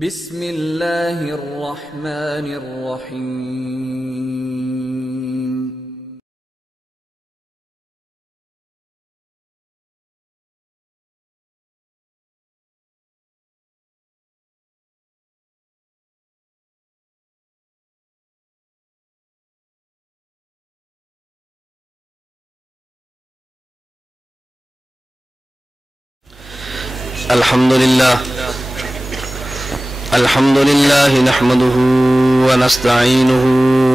بسم اللہ الرحمن الرحیم۔ الحمد لله نحمده ونستعينه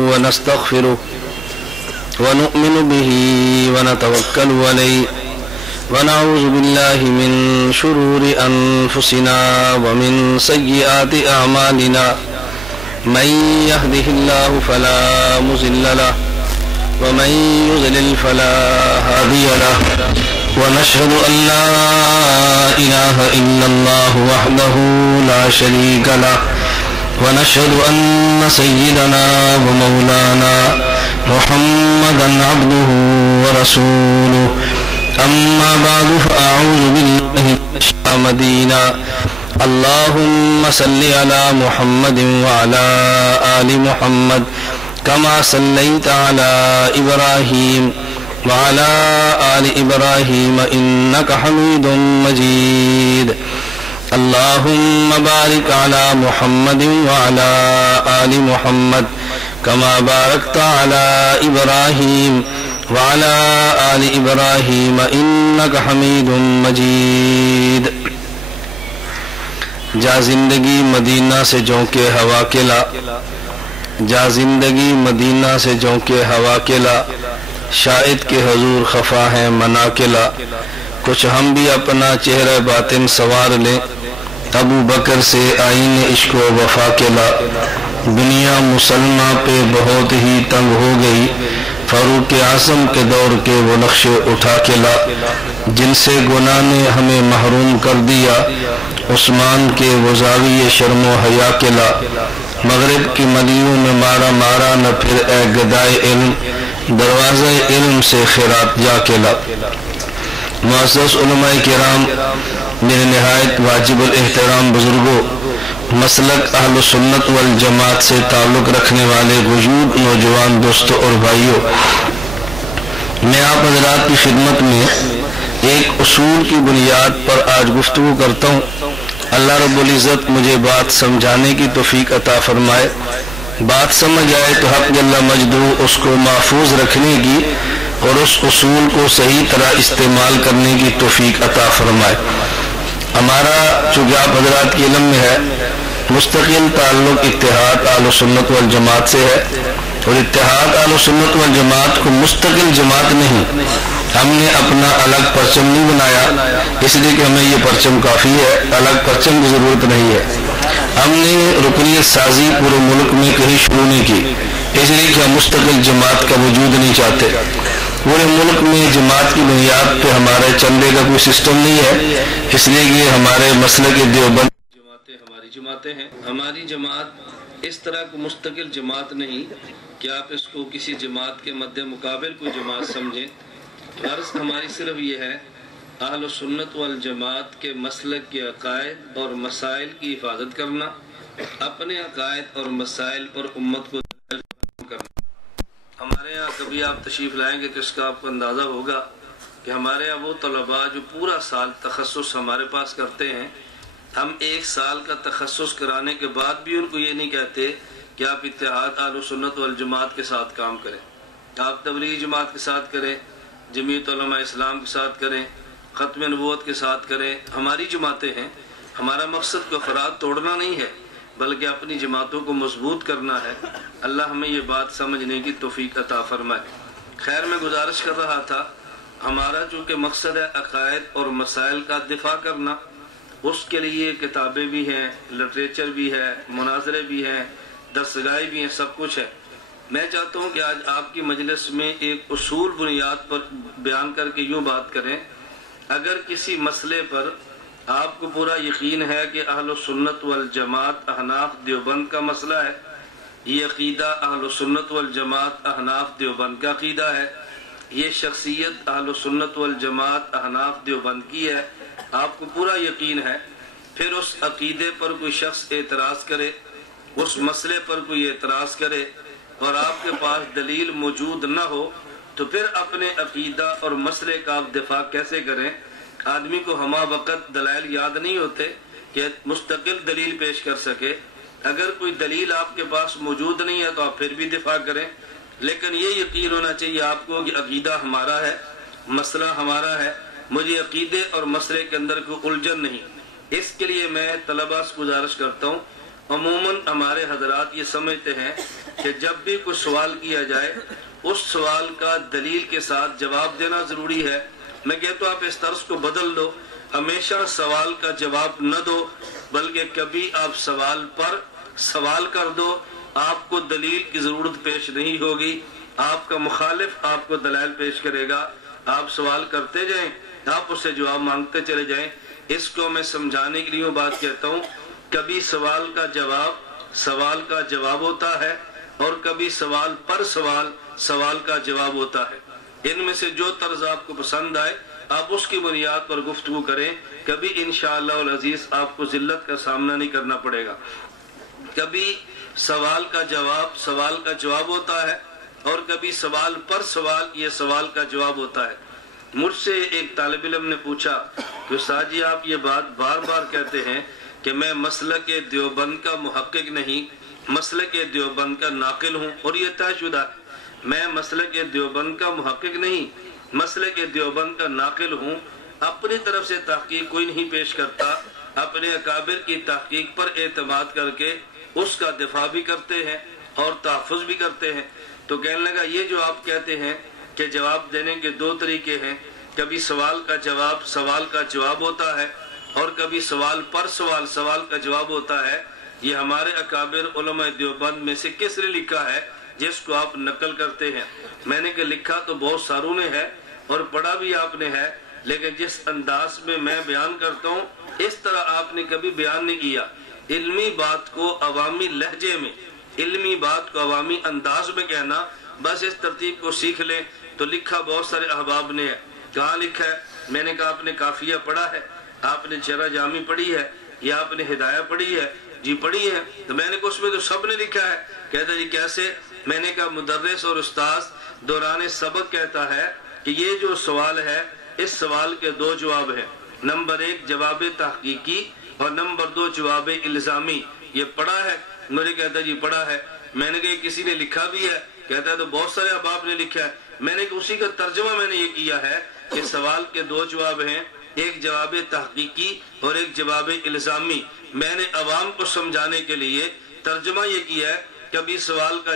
ونستغفره ونؤمن به ونتوكل عليه ونعوذ بالله من شرور أنفسنا ومن سيئات أعمالنا من يهده الله فلا مضل له ومن يضلل فلا هادي له ونشهد أن لا إله إلا الله وحده لا شريك له ونشهد أن سيدنا ومولانا محمدا عبده ورسوله أما بعد فأعوذ بالله من الشيطان الرجيم اللهم صل على محمد وعلى آل محمد كما صليت على إبراهيم وعلى آل إبراهيم إنك حميد مجيد اللهم بارك على محمد وعلى آل محمد كما باركت على إبراهيم وعلى آل إبراهيم إنك حميد مجيد۔ جا زندگی مدینہ سے جونکے ہوا کے لا، جا زندگی مدینہ سے جونکے ہوا کے لا، شاید کہ حضور خفا ہیں منا کے لا، کچھ ہم بھی اپنا چہرہ باطن سوار لیں، ابو بکر سے آئین عشق و وفا کے لا، دنیا مسلمہ پہ بہت ہی تنگ ہو گئی، فاروق اعظم کے دور کے وہ نقش اٹھا کے لا، جن سے گناہ نے ہمیں محروم کر دیا، عثمان کے وہ زاویہ شرم و حیا کے لا، مغرب کی مدیوں میں مارا مارا نہ پھر اے گدائے علم، دروازہ علم سے خیرات جا کے لا۔ معزز علماء کرام، میرے نہایت واجب الاحترام بزرگوں، مسلک اہل سنت والجماعت سے تعلق رکھنے والے وجود نوجوان دوستوں اور بھائیوں، میں آپ حضرات کی خدمت میں ایک اصول کی بنیاد پر آج گفتگو کرتا ہوں۔ اللہ رب العزت مجھے بات سمجھانے کی توفیق عطا فرمائے، بات سمجھ آئے تو حق جل مجدہ اس کو محفوظ رکھنے کی اور اس اصول کو صحیح طرح استعمال کرنے کی توفیق عطا فرمائے۔ ہمارا چونکہ آپ حضرات کے علم میں ہے، مستقل تعلق اتحاد اہل سنت والجماعت سے ہے، اور اتحاد اہل سنت والجماعت کو مستقل جماعت نہیں، ہم نے اپنا الگ پرچم نہیں بنایا، اس لیے کہ ہمیں یہ پرچم کافی ہے، الگ پرچم کی ضرورت نہیں ہے۔ ہم نے رکنیت سازی پورے ملک میں کہیں شروع نہیں کی، اس لیے کہ ہم مستقل جماعت کا وجود نہیں چاہتے۔ پورے ملک میں جماعت کی بنیاد پہ ہمارے چندے کا کوئی سسٹم نہیں ہے، اس لیے کہ ہمارے مسلک دیوبند جماعتیں ہماری جماعتیں ہیں۔ ہماری جماعت اس طرح کو مستقل جماعت نہیں کہ آپ اس کو کسی جماعت کے مد مقابل کوئی جماعت سمجھیں۔ غرض ہماری صرف یہ ہے اہل سنت والجماعت کے مسلک کے عقائد اور مسائل کی حفاظت کرنا، اپنے عقائد اور مسائل پر امت کو کرنا۔ ہمارے یہاں کبھی آپ تشریف لائیں گے تو اس کا آپ کو اندازہ ہوگا کہ ہمارے یہاں وہ طلباء جو پورا سال تخصص ہمارے پاس کرتے ہیں، ہم ایک سال کا تخصص کرانے کے بعد بھی ان کو یہ نہیں کہتے کہ آپ اتحاد اہل سنت والجماعت کے ساتھ کام کریں، آپ تبلیغی جماعت کے ساتھ کریں، جمعیت علماء اسلام کے ساتھ کریں، ختم نبوت کے ساتھ کریں۔ ہماری جماعتیں ہیں، ہمارا مقصد کو افراد توڑنا نہیں ہے بلکہ اپنی جماعتوں کو مضبوط کرنا ہے۔ اللہ ہمیں یہ بات سمجھنے کی توفیق عطا فرمائے۔ خیر، میں گزارش کر رہا تھا، ہمارا چونکہ مقصد ہے عقائد اور مسائل کا دفاع کرنا، اس کے لیے کتابیں بھی ہیں، لٹریچر بھی ہے، مناظرے بھی ہیں، درسگاہیں بھی ہیں، سب کچھ ہے۔ میں چاہتا ہوں کہ آج آپ کی مجلس میں ایک اصول بنیاد پر بیان کر کے یوں بات کریں، اگر کسی مسئلے پر آپ کو پورا یقین ہے کہ اہل سنت والجماعت احناف دیوبند کا مسئلہ ہے، یہ عقیدہ اہل سنت والجماعت احناف دیوبند کا عقیدہ ہے، یہ شخصیت اہل سنت والجماعت احناف دیوبند کی ہے، آپ کو پورا یقین ہے پھر اس عقیدے پر کوئی شخص اعتراض کرے، اس مسئلے پر کوئی اعتراض کرے اور آپ کے پاس دلیل موجود نہ ہو، تو پھر اپنے عقیدہ اور مسئلے کا آپ دفاع کیسے کریں؟ آدمی کو ہمہ وقت دلائل یاد نہیں ہوتے کہ مستقل دلیل پیش کر سکے۔ اگر کوئی دلیل آپ کے پاس موجود نہیں ہے تو آپ پھر بھی دفاع کریں، لیکن یہ یقین ہونا چاہیے آپ کو کہ عقیدہ ہمارا ہے، مسئلہ ہمارا ہے، مجھے عقیدے اور مسئلے کے اندر کوئی الجھن نہیں۔ اس کے لیے میں طلباء سے گزارش کرتا ہوں، عموماً ہمارے حضرات یہ سمجھتے ہیں کہ جب بھی کوئی سوال کیا جائے اس سوال کا دلیل کے ساتھ جواب دینا ضروری ہے۔ میں کہتا ہوں آپ اس طرز کو بدل دو، ہمیشہ سوال کا جواب نہ دو، بلکہ کبھی آپ سوال پر سوال کر دو، آپ کو دلیل کی ضرورت پیش نہیں ہوگی، آپ کا مخالف آپ کو دلائل پیش کرے گا، آپ سوال کرتے جائیں، آپ اس سے جواب مانگتے چلے جائیں۔ اس کو میں سمجھانے کے لیے بات کہتا ہوں، کبھی سوال کا جواب ہوتا ہے اور کبھی سوال پر سوال کا جواب ہوتا ہے۔ ان میں سے جو طرز آپ کو پسند آئے آپ اس کی بنیاد پر گفتگو کریں، کبھی انشاءاللہ العزیز آپ کو ذلت کا سامنا نہیں کرنا پڑے گا۔ کبھی سوال کا جواب ہوتا ہے اور کبھی سوال پر سوال یہ سوال کا جواب ہوتا ہے۔ مجھ سے ایک طالب علم نے پوچھا کہ استاد جی آپ یہ بات بار بار کہتے ہیں کہ میں مسلک دیوبند کا محقق نہیں، مسلک دیوبند کا ناقل ہوں، اور یہ طے شدہ ہے میں مسلک دیوبند کا محقق نہیں، مسلک دیوبند کا ناقل ہوں۔ اپنی طرف سے تحقیق کوئی نہیں پیش کرتا، اپنے اکابر کی تحقیق پر اعتماد کر کے اس کا دفاع بھی کرتے ہیں اور تحفظ بھی کرتے ہیں۔ تو کہنے لگا یہ جو آپ کہتے ہیں کہ جواب دینے کے دو طریقے ہیں، کبھی سوال کا جواب ہوتا ہے اور کبھی سوال پر سوال کا جواب ہوتا ہے، یہ ہمارے اکابر علماء دیوبند میں سے کس نے لکھا ہے جس کو آپ نقل کرتے ہیں؟ میں نے کہ لکھا تو بہت ساروں نے ہے اور پڑھا بھی آپ نے ہے، لیکن جس انداز میں میں بیان کرتا ہوں اس طرح آپ نے کبھی بیان نہیں کیا۔ علمی بات کو عوامی لہجے میں، علمی بات کو عوامی انداز میں کہنا، بس اس ترتیب کو سیکھ لیں۔ تو لکھا بہت سارے احباب نے ہے، کہاں لکھا ہے؟ میں نے کہا آپ نے کافیہ پڑھا ہے، آپ نے چرہ جامی پڑھی ہے یا آپ نے ہدایہ پڑھی ہے؟ جی پڑھی ہے۔ تو میں نے کہا اس میں تو سب نے لکھا ہے۔ کہتا جی کیسے؟ میں نے کہا مدرس اور استاذ دوران سبق کہتا ہے کہ یہ جو سوال ہے اس سوال کے دو جواب ہیں، نمبر 1 جواب تحقیقی اور نمبر 2 جواب الزامی۔ یہ پڑھا ہے؟ مجھے کہتا جی پڑھا ہے۔ میں نے کہا کسی نے لکھا بھی ہے؟ کہتا ہے تو بہت سارے احباب نے لکھا ہے۔ میں نے کہا اسی کا ترجمہ میں نے یہ کیا ہے کہ سوال کے دو جواب ہیں، ایک جواب تحقیقی اور ایک جواب الزامی۔ میں نے عوام کو سمجھانے کے لیے ترجمہ یہ کیا ہے، کبھی سوال کا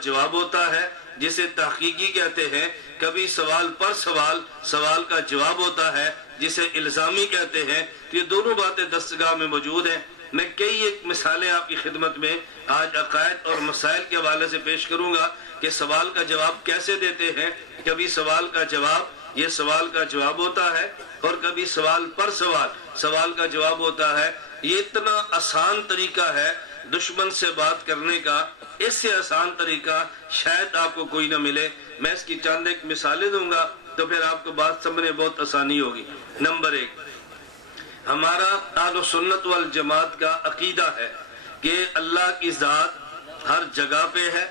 جواب ہوتا ہے جسے تحقیقی کہتے ہیں، کبھی سوال پر سوال کا جواب ہوتا ہے جسے الزامی کہتے ہیں۔ یہ دونوں باتیں دستگاہ میں موجود ہیں۔ میں کئی ایک مثالیں آپ کی خدمت میں آج عقائد اور مسائل کے حوالے سے پیش کروں گا کہ سوال کا جواب کیسے دیتے ہیں۔ کبھی سوال کا جواب ہوتا ہے اور کبھی سوال پر سوال کا جواب ہوتا ہے۔ یہ اتنا آسان طریقہ ہے دشمن سے بات کرنے کا، اس سے آسان طریقہ شاید آپ کو کوئی نہ ملے۔ میں اس کی چند ایک مثالیں دوں گا تو پھر آپ کو بات سمجھنے بہت آسانی ہوگی۔ نمبر 1، ہمارا اہل سنت والجماعت کا عقیدہ ہے کہ اللہ کی ذات ہر جگہ پہ ہے،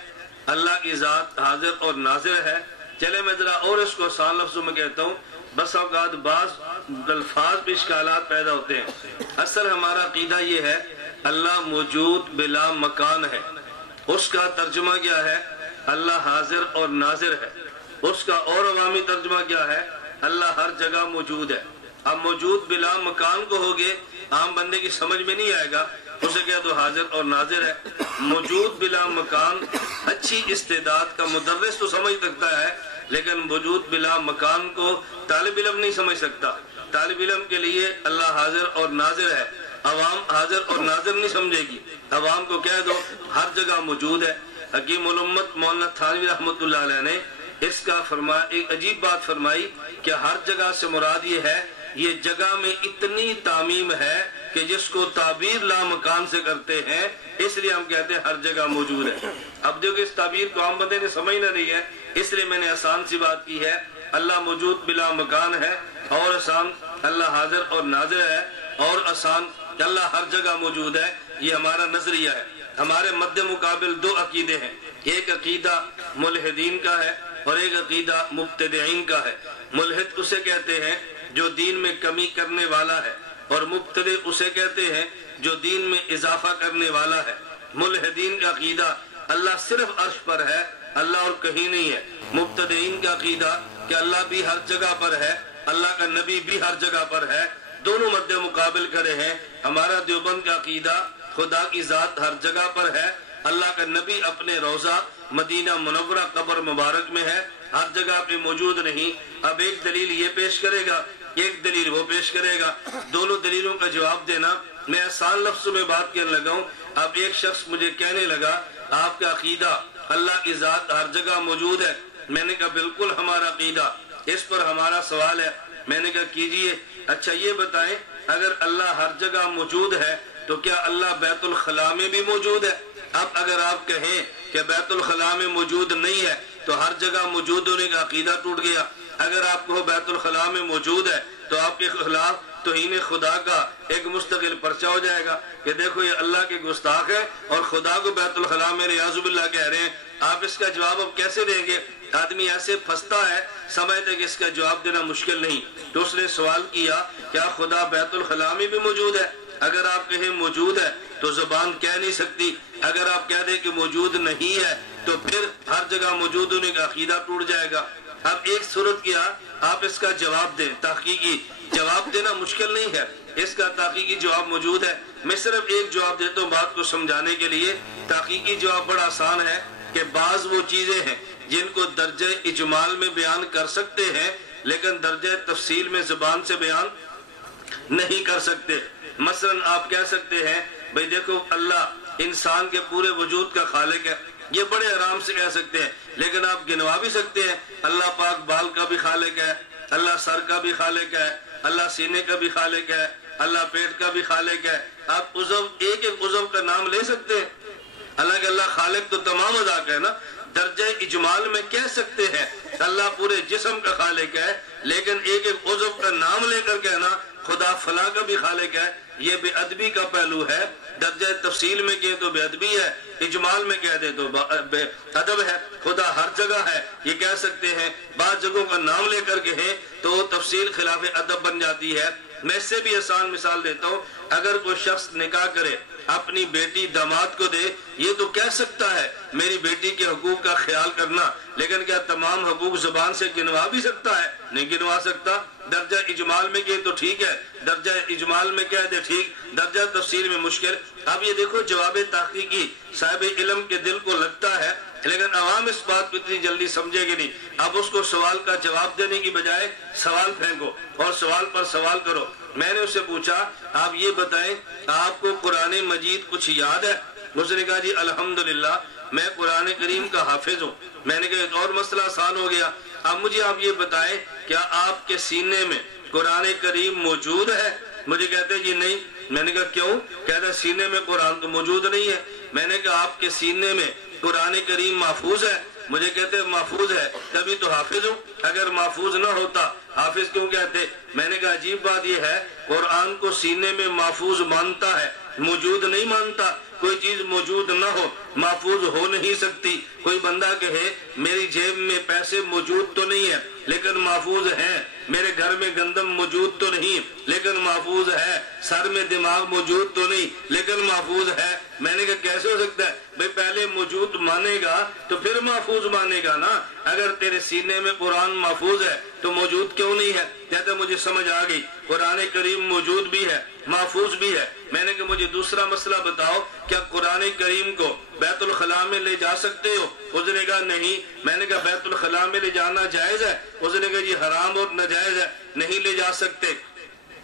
اللہ کی ذات حاضر اور ناظر ہے۔ چلے میں ذرا اور اس کو آسان لفظوں میں کہتا ہوں، بس اوقات بعض الفاظ پہ اشکالات پیدا ہوتے ہیں۔ اصل ہمارا عقیدہ یہ ہے اللہ موجود بلا مکان ہے۔ اس کا ترجمہ کیا ہے؟ اللہ حاضر اور ناظر ہے۔ اس کا اور عوامی ترجمہ کیا ہے؟ اللہ ہر جگہ موجود ہے۔ اب موجود بلا مکان کو ہوگے عام بندے کی سمجھ میں نہیں آئے گا، اسے کہہ دو حاضر اور ناظر ہے۔ موجود بلا مکان اچھی استعداد کا مدرس تو سمجھ سکتا ہے، لیکن موجود بلا مکان کو طالب علم نہیں سمجھ سکتا۔ طالب علم کے لیے اللہ حاضر اور ناظر ہے، عوام حاضر اور ناظر نہیں سمجھے گی۔ عوام کو کہہ دو ہر جگہ موجود ہے۔ حکیم الامت مولانا تھانوی رحمۃ اللہ علیہ نے اس کا ایک عجیب بات فرمائی کہ ہر جگہ سے مراد یہ ہے، یہ جگہ میں اتنی تعمیم ہے کہ جس کو تعبیر لامکان سے کرتے ہیں، اس لیے ہم کہتے ہیں ہر جگہ موجود ہے۔ اب دیکھو اس تعبیر کو عام بندے نے سمجھنا نہیں ہے، اس لیے میں نے آسان سی بات کی ہے، اللہ موجود بلا مکان ہے، اور آسان اللہ حاضر اور ناظر ہے۔ اور آسان کہ اللہ ہر جگہ موجود ہے، یہ ہمارا نظریہ ہے۔ ہمارے مد مقابل دو عقیدے ہیں، ایک عقیدہ ملحدین کا ہے اور ایک عقیدہ مبتدعین کا ہے۔ ملحد اسے کہتے ہیں جو دین میں کمی کرنے والا ہے، اور مبتدع اسے کہتے ہیں جو دین میں اضافہ کرنے والا ہے۔ ملحدین کا عقیدہ اللہ صرف عرش پر ہے، اللہ اور کہیں نہیں ہے۔ مبتدعین کا عقیدہ کہ اللہ بھی ہر جگہ پر ہے، اللہ کا نبی بھی ہر جگہ پر ہے، دونوں مد مقابل کھڑے ہیں۔ ہمارا دیوبند کا عقیدہ خدا کی ذات ہر جگہ پر ہے، اللہ کا نبی اپنے روضہ مدینہ منورہ قبر مبارک میں ہے، ہر جگہ پہ موجود نہیں۔ اب ایک دلیل یہ پیش کرے گا، ایک دلیل وہ پیش کرے گا، دونوں دلیلوں کا جواب دینا۔ میں آسان لفظوں میں بات کرنے لگا ہوں۔ اب ایک شخص مجھے کہنے لگا آپ کا عقیدہ اللہ کی ذات ہر جگہ موجود ہے۔ میں نے کہا بالکل ہمارا عقیدہ، اس پر ہمارا سوال ہے۔ میں نے کہا کیجئے، اچھا یہ بتائیں اگر اللہ ہر جگہ موجود ہے تو کیا اللہ بیت الخلاء میں بھی موجود ہے؟ اب اگر آپ کہیں کہ بیت الخلاء میں موجود نہیں ہے تو ہر جگہ موجود ہونے کا عقیدہ ٹوٹ گیا۔ اگر آپ کو بیت الخلاء میں موجود ہے تو آپ کے خلاف توہین خدا کا ایک مستقل پرچہ ہو جائے گا کہ دیکھو یہ اللہ کے گستاخ ہے اور خدا کو بیت الخلاء میں ریاض باللہ کہہ رہے ہیں۔ آپ اس کا جواب اب کیسے دیں گے؟ آدمی ایسے پھنستا ہے، سمجھتے کہ اس کا جواب دینا مشکل نہیں۔ تو اس نے سوال کیا کیا خدا بیت الخلاء میں بھی موجود ہے؟ اگر آپ کہیں موجود ہے تو زبان کہہ نہیں سکتی، اگر آپ کہہ دیں کہ موجود نہیں ہے تو پھر ہر جگہ موجود ہونے کا عقیدہ ٹوٹ جائے گا۔ اب ایک صورت کیا آپ اس کا جواب دیں، تحقیقی جواب دینا مشکل نہیں ہے، اس کا تحقیقی جواب موجود ہے۔ میں صرف ایک جواب دیتا ہوں بات کو سمجھانے کے لیے۔ تحقیقی جواب بڑا آسان ہے کہ بعض وہ چیزیں ہیں جن کو درجہ اجمال میں بیان کر سکتے ہیں لیکن درجہ تفصیل میں زبان سے بیان نہیں کر سکتے۔ مثلا آپ کہہ سکتے ہیں بھئی دیکھو اللہ انسان کے پورے وجود کا خالق ہے، یہ بڑے آرام سے کہہ سکتے ہیں، لیکن آپ گنوا بھی سکتے ہیں اللہ پاک بال کا بھی خالق ہے، اللہ سر کا بھی خالق ہے، اللہ سینے کا بھی خالق ہے، اللہ پیٹ کا بھی خالق ہے۔ آپ عضو ایک ایک عضو کا نام لے سکتے ہیں، حالانکہ اللہ خالق تو تمام ادا کا ہے نا۔ درجہ اجمال میں کہہ سکتے ہیں اللہ پورے جسم کا خالق ہے، لیکن ایک ایک عضو کا نام لے کر کہنا خدا فلاں کا بھی خالق ہے، یہ بے ادبی کا پہلو ہے۔ درجہ تفصیل میں کہے تو بے ادبی ہے، اجمال میں کہہ دے تو بے ادب ہے۔ خدا ہر جگہ ہے یہ کہہ سکتے ہیں، بعض جگہوں کا نام لے کر کہیں تو تفصیل خلاف ادب بن جاتی ہے۔ میں اس سے بھی آسان مثال دیتا ہوں، اگر کوئی شخص نکاح کرے اپنی بیٹی داماد کو دے، یہ تو کہہ سکتا ہے میری بیٹی کے حقوق کا خیال کرنا، لیکن کیا تمام حقوق زبان سے گنوا بھی سکتا ہے؟ نہیں گنوا سکتا۔ درجہ اجمال میں کہے تو ٹھیک ہے، درجہ اجمال میں کہہ دے ٹھیک، درجہ تفصیل میں مشکل۔ اب یہ دیکھو جواب تحقیقی صاحب علم کے دل کو لگتا ہے لیکن عوام اس بات کو اتنی جلدی سمجھے گی نہیں۔ اب اس کو سوال کا جواب دینے کی بجائے سوال پھینکو اور سوال پر سوال کرو۔ میں نے اس سے پوچھا آپ یہ بتائیں آپ کو قرآن مجید کچھ یاد ہے؟ اس نے کہا جی الحمدللہ میں قرآن کریم کا حافظ ہوں۔ میں نے کہا ایک اور مسئلہ آسان ہو گیا، اب مجھے آپ یہ بتائیں کیا آپ کے سینے میں قرآن کریم موجود ہے؟ مجھے کہتے ہیں جی نہیں۔ میں نے کہا کیوں؟ کہتا ہے سینے میں قرآن تو موجود نہیں ہے۔ میں نے کہا آپ کے سینے میں قرآن کریم محفوظ ہے؟ مجھے کہتے ہیں محفوظ ہے، تبھی تو حافظ ہوں، اگر محفوظ نہ ہوتا حافظ کیوں کہتے؟ میں نے کہا عجیب بات یہ ہے قرآن کو سینے میں محفوظ مانتا ہے، موجود نہیں مانتا۔ کوئی چیز موجود نہ ہو محفوظ ہو نہیں سکتی۔ کوئی بندہ کہے میری جیب میں پیسے موجود تو نہیں ہے لیکن محفوظ ہیں، میرے گھر میں گندم موجود تو نہیں لیکن محفوظ ہے، سر میں دماغ موجود تو نہیں لیکن محفوظ ہے۔ میں نے کہا کیسے ہو سکتا ہے؟ بھئی پہلے موجود مانے گا تو پھر محفوظ مانے گا نا۔ اگر تیرے سینے میں قرآن محفوظ ہے تو موجود کیوں نہیں ہے؟ کہتا مجھے سمجھ آ گئی، قرآن کریم موجود بھی ہے محفوظ بھی ہے۔ میں نے کہا مجھے دوسرا مسئلہ بتاؤ، کیا قرآن کریم کو بیت الخلاء میں لے جا سکتے ہو؟ اس نے کہا نہیں۔ میں نے کہا بیت الخلاء میں لے جانا جائز ہے؟ اس نے کہا جی حرام اور ناجائز ہے، نہیں لے جا سکتے۔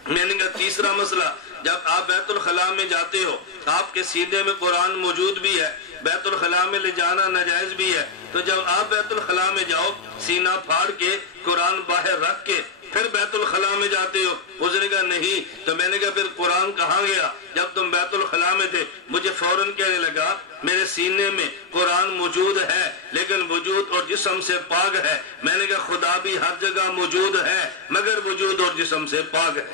میں نے کہا تیسرا مسئلہ، جب آپ بیت الخلاء میں جاتے ہو آپ کے سینے میں قرآن موجود بھی ہے، بیت الخلاء میں لے جانا ناجائز بھی ہے، تو جب آپ بیت الخلاء میں جاؤ سینہ پھاڑ کے قرآن باہر رکھ کے پھر بیت الخلاء میں جاتے ہو؟ اس نے کہا نہیں۔ تو میں نے کہا پھر قرآن کہاں گیا جب تم بیت الخلاء میں تھے؟ مجھے فوراً کہنے لگا میرے سینے میں قرآن موجود ہے لیکن وجود اور جسم سے پاک ہے۔ میں نے کہا خدا بھی ہر جگہ موجود ہے مگر وجود اور جسم سے پاک ہے۔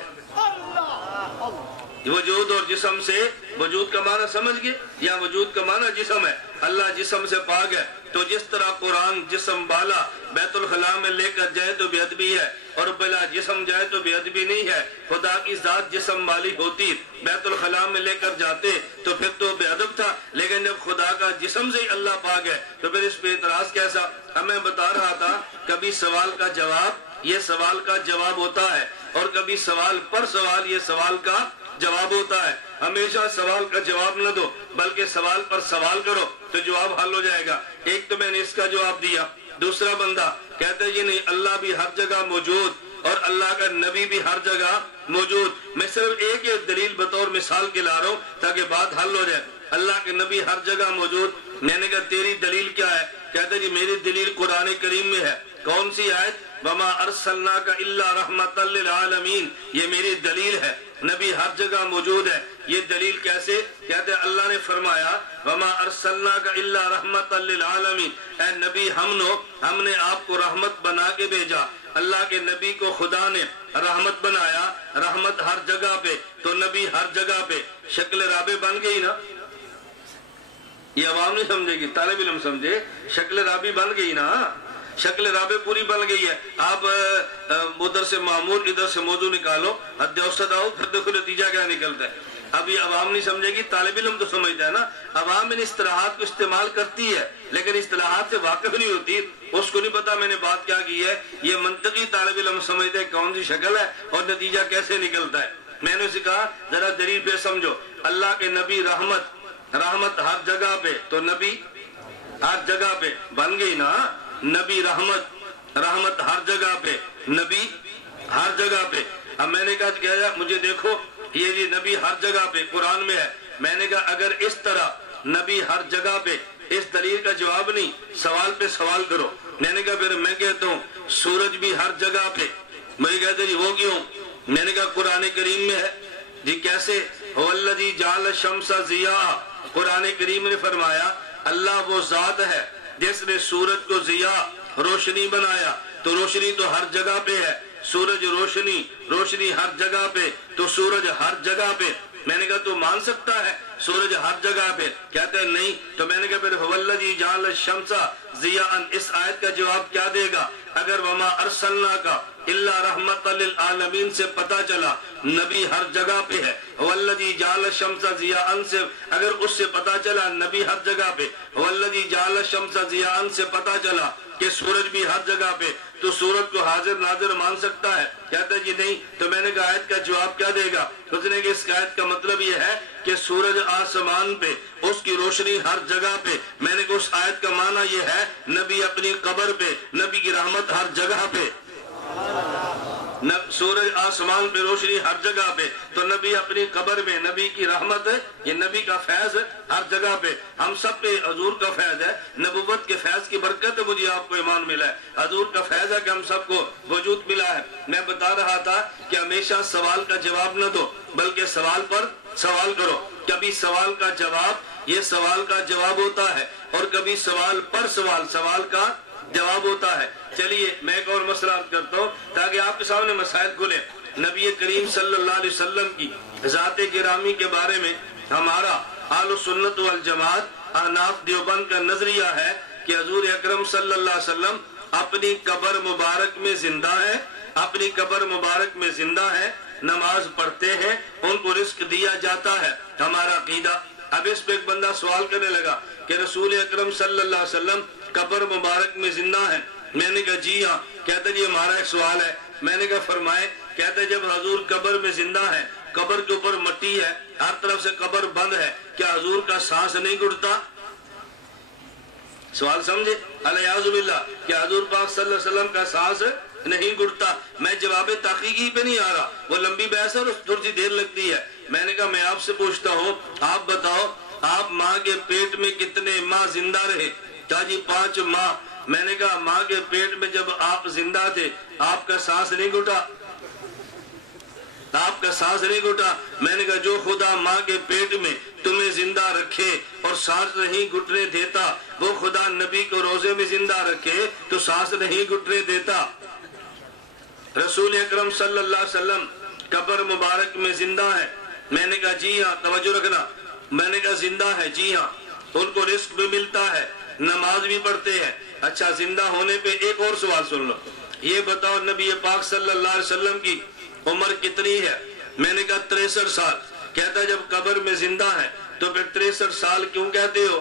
وجود اور جسم سے، وجود کا معنی سمجھ گئے؟ یا وجود کا معنی جسم ہے، اللہ جسم سے پاک ہے۔ تو جس طرح قرآن جسم بالا بیت الخلاء میں لے کر جائے تو بے ادبی ہے، اور بلا جسم جائے تو بے ادبی نہیں ہے۔ خدا کی ذات جسم والی ہوتی، بیت الخلاء میں لے کر جاتے تو پھر تو بے ادب تھا، لیکن جب خدا کا جسم سے ہی اللہ پاک ہے تو پھر اس پہ اعتراض کیسا؟ ہمیں بتا رہا تھا کبھی سوال کا جواب یہ سوال کا جواب ہوتا ہے، اور کبھی سوال پر سوال یہ سوال کا جواب ہوتا ہے۔ ہمیشہ سوال کا جواب نہ دو بلکہ سوال پر سوال کرو تو جواب حل ہو جائے گا۔ ایک تو میں نے اس کا جواب دیا، دوسرا بندہ کہتا ہے جی نہیں، اللہ بھی ہر جگہ موجود اور اللہ کا نبی بھی ہر جگہ موجود۔ میں صرف ایک دلیل بطور مثال کے لا رہا ہوں تاکہ بات حل ہو جائے۔ اللہ کے نبی ہر جگہ موجود، میں نے کہا تیری دلیل کیا ہے؟ کہتا ہے جی میری دلیل قرآن کریم میں ہے۔ کون سی آیت؟ وَمَا أَرْسَلْنَاكَ إِلَّا رَحْمَةً لِلْعَالَمِينَ، یہ میری دلیل ہے، نبی ہر جگہ موجود ہے۔ یہ دلیل کیسے؟ کہتے ہیں اللہ نے فرمایا وَمَا أَرْسَلْنَاكَ إِلَّا رَحْمَةً لِلْعَالَمِينَ، اے نبی ہم نے آپ کو رحمت بنا کے بھیجا۔ اللہ کے نبی کو خدا نے رحمت بنایا، رحمت ہر جگہ پہ، تو نبی ہر جگہ پہ۔ شکل رابع بن گئی نا؟ یہ عوام نہیں سمجھے گی، طالب علم سمجھے، شکل رابع بن گئی نا؟ شکل رابع پوری بن گئی ہے۔ آپ ادھر سے معمول ادھر سے موضوع نکالو، حد اوسط آؤ، پھر دیکھو نتیجہ کیا نکلتا ہے۔ اب یہ عوام نہیں سمجھے گی، طالب علم تو سمجھتا ہے نا۔ عوام ان اصطلاحات کو استعمال کرتی ہے لیکن اصطلاحات سے واقف نہیں ہوتی، اس کو نہیں پتا میں نے بات کیا کی ہے۔ یہ منطقی طالب علم سمجھتے ہیں کون سی شکل ہے اور نتیجہ کیسے نکلتا ہے۔ میں نے اسے کہا ذرا دلیل پہ سمجھو، اللہ کے نبی رحمت ہر جگہ پہ، تو نبی ہر جگہ پہ بن گئی نا؟ نبی رحمت ہر جگہ پہ، نبی ہر جگہ پہ۔ اب میں نے کہا مجھے دیکھو یہ جی نبی ہر جگہ پہ قرآن میں ہے۔ میں نے کہا اگر اس طرح نبی ہر جگہ پہ، اس دلیل کا جواب نہیں، سوال پہ سوال کرو۔ میں نے کہا پھر میں کہتا ہوں سورج بھی ہر جگہ پہ۔ مجھے کہتے جی وہ کیوں؟ میں نے کہا قرآن کریم میں ہے۔ جی کیسے؟ وَالَّذِي جَعَلَ الشَّمْسَ ضِيَاءً، قرآن کریم نے فرمایا اللہ وہ ذات ہے جس نے سورج کو ضیاء روشنی بنایا، تو روشنی تو ہر جگہ پہ ہے۔ سورج روشنی ہر جگہ پہ، تو سورج ہر جگہ پہ۔ میں نے کہا تو مان سکتا ہے سورج ہر جگہ پہ؟ کہتے ہیں نہیں۔ تو میں نے کہا پھر وَالَّذِي جَعَلَ الشَّمْسَ ضِيَاءً، اس آیت کا جواب کیا دے گا؟ اگر وَمَا أَرْسَلْنَاكَ إِلَّا رَحْمَةً لِلْعَالَمِينَ سے پتہ چلا نبی ہر جگہ پہ ہے، وَالَّذِي جَعَلَ الشَّمْسَ ضِيَاءً سے اگر اس سے پتہ چلا نبی ہر جگہ پہ، وَالَّذِي جَعَلَ الشَّمْسَ ضِيَاءً سے پتہ چلا کہ سورج بھی ہر جگہ پہ، تو سورج کو حاضر ناظر مان سکتا ہے؟ کہتا ہے جی نہیں۔ تو میں نے کہا آیت کا جواب کیا دے گا؟ اس نے کہ اس آیت کا مطلب یہ ہے کہ سورج آسمان پہ، اس کی روشنی ہر جگہ پہ۔ میں نے کہا اس آیت کا معنی یہ ہے نبی اپنی قبر پہ، نبی کی رحمت ہر جگہ پہ۔ سورج آسمان پہ، روشنی ہر جگہ پہ، تو نبی اپنی قبر میں، نبی کی رحمت ہے، یہ نبی کا فیض ہر جگہ پہ۔ ہم سب پہ حضور کا فیض ہے، نبوت کے فیض کی برکت ہے مجھے آپ کو ایمان ملا ہے، حضور کا فیض ہے کہ ہم سب کو وجود ملا ہے۔ میں بتا رہا تھا کہ ہمیشہ سوال کا جواب نہ دو بلکہ سوال پر سوال کرو۔ کبھی سوال کا جواب یہ سوال کا جواب ہوتا ہے، اور کبھی سوال پر سوال کا جواب ہوتا ہے۔ چلیے میں ایک اور مسئلہ کرتا ہوں تاکہ آپ کے سامنے مسائل کھلے۔ نبی کریم صلی اللہ علیہ وسلم کی ذات گرامی کے بارے میں ہمارا اہل سنت والجماعت احناف دیوبند کا نظریہ ہے کہ حضور اکرم صلی اللہ علیہ وسلم اپنی قبر مبارک میں زندہ ہے، اپنی قبر مبارک میں زندہ ہے، نماز پڑھتے ہیں، ان کو رزق دیا جاتا ہے، ہمارا عقیدہ۔ اب اس پہ ایک بندہ سوال کرنے لگا کہ رسول اکرم صلی اللہ علیہ وسلم قبر مبارک میں زندہ ہیں؟ میں نے کہا جی ہاں۔ کہتا جی ہمارا ایک سوال ہے۔ میں نے کہا فرمائے۔ کہتا جب حضور قبر میں زندہ ہے، قبر کے اوپر مٹی ہے، ہر طرف سے قبر بند ہے، کیا حضور کا سانس نہیں گھٹتا؟ سوال سمجھے؟ الیاذ باللہ، کیا حضور پاک صلی اللہ علیہ وسلم کا سانس نہیں گھٹتا؟ میں جواب تحقیقی پہ نہیں آ رہا، وہ لمبی بحث ہے اور تھوڑی سی دیر لگتی ہے۔ میں نے کہا میں آپ سے پوچھتا ہوں، آپ بتاؤ آپ ماں کے پیٹ میں کتنے ماہ زندہ رہے؟ کہا جی 5 ماہ۔ میں نے کہا ماں کے پیٹ میں جب آپ زندہ تھے آپ کا سانس نہیں گھٹا؟ آپ کا سانس نہیں گھٹا؟ میں نے کہا جو خدا ماں کے پیٹ میں تمہیں زندہ رکھے اور سانس نہیں گھٹنے دیتا، وہ خدا نبی کو روزے میں زندہ رکھے تو سانس نہیں گھٹنے دیتا۔ رسول اکرم صلی اللہ علیہ وسلم قبر مبارک میں زندہ ہے، میں نے کہا جی ہاں، توجہ رکھنا، میں نے کہا زندہ ہے، جی ہاں، ان کو رزق بھی ملتا ہے، نماز بھی پڑھتے ہیں۔ اچھا زندہ ہونے پہ ایک اور سوال سن لو، یہ بتاؤ نبی پاک صلی اللہ علیہ وسلم کی عمر کتنی ہے؟ میں نے کہا 63 سال۔ کہتا ہے جب قبر میں زندہ ہے تو پھر 63 سال کیوں کہتے ہو؟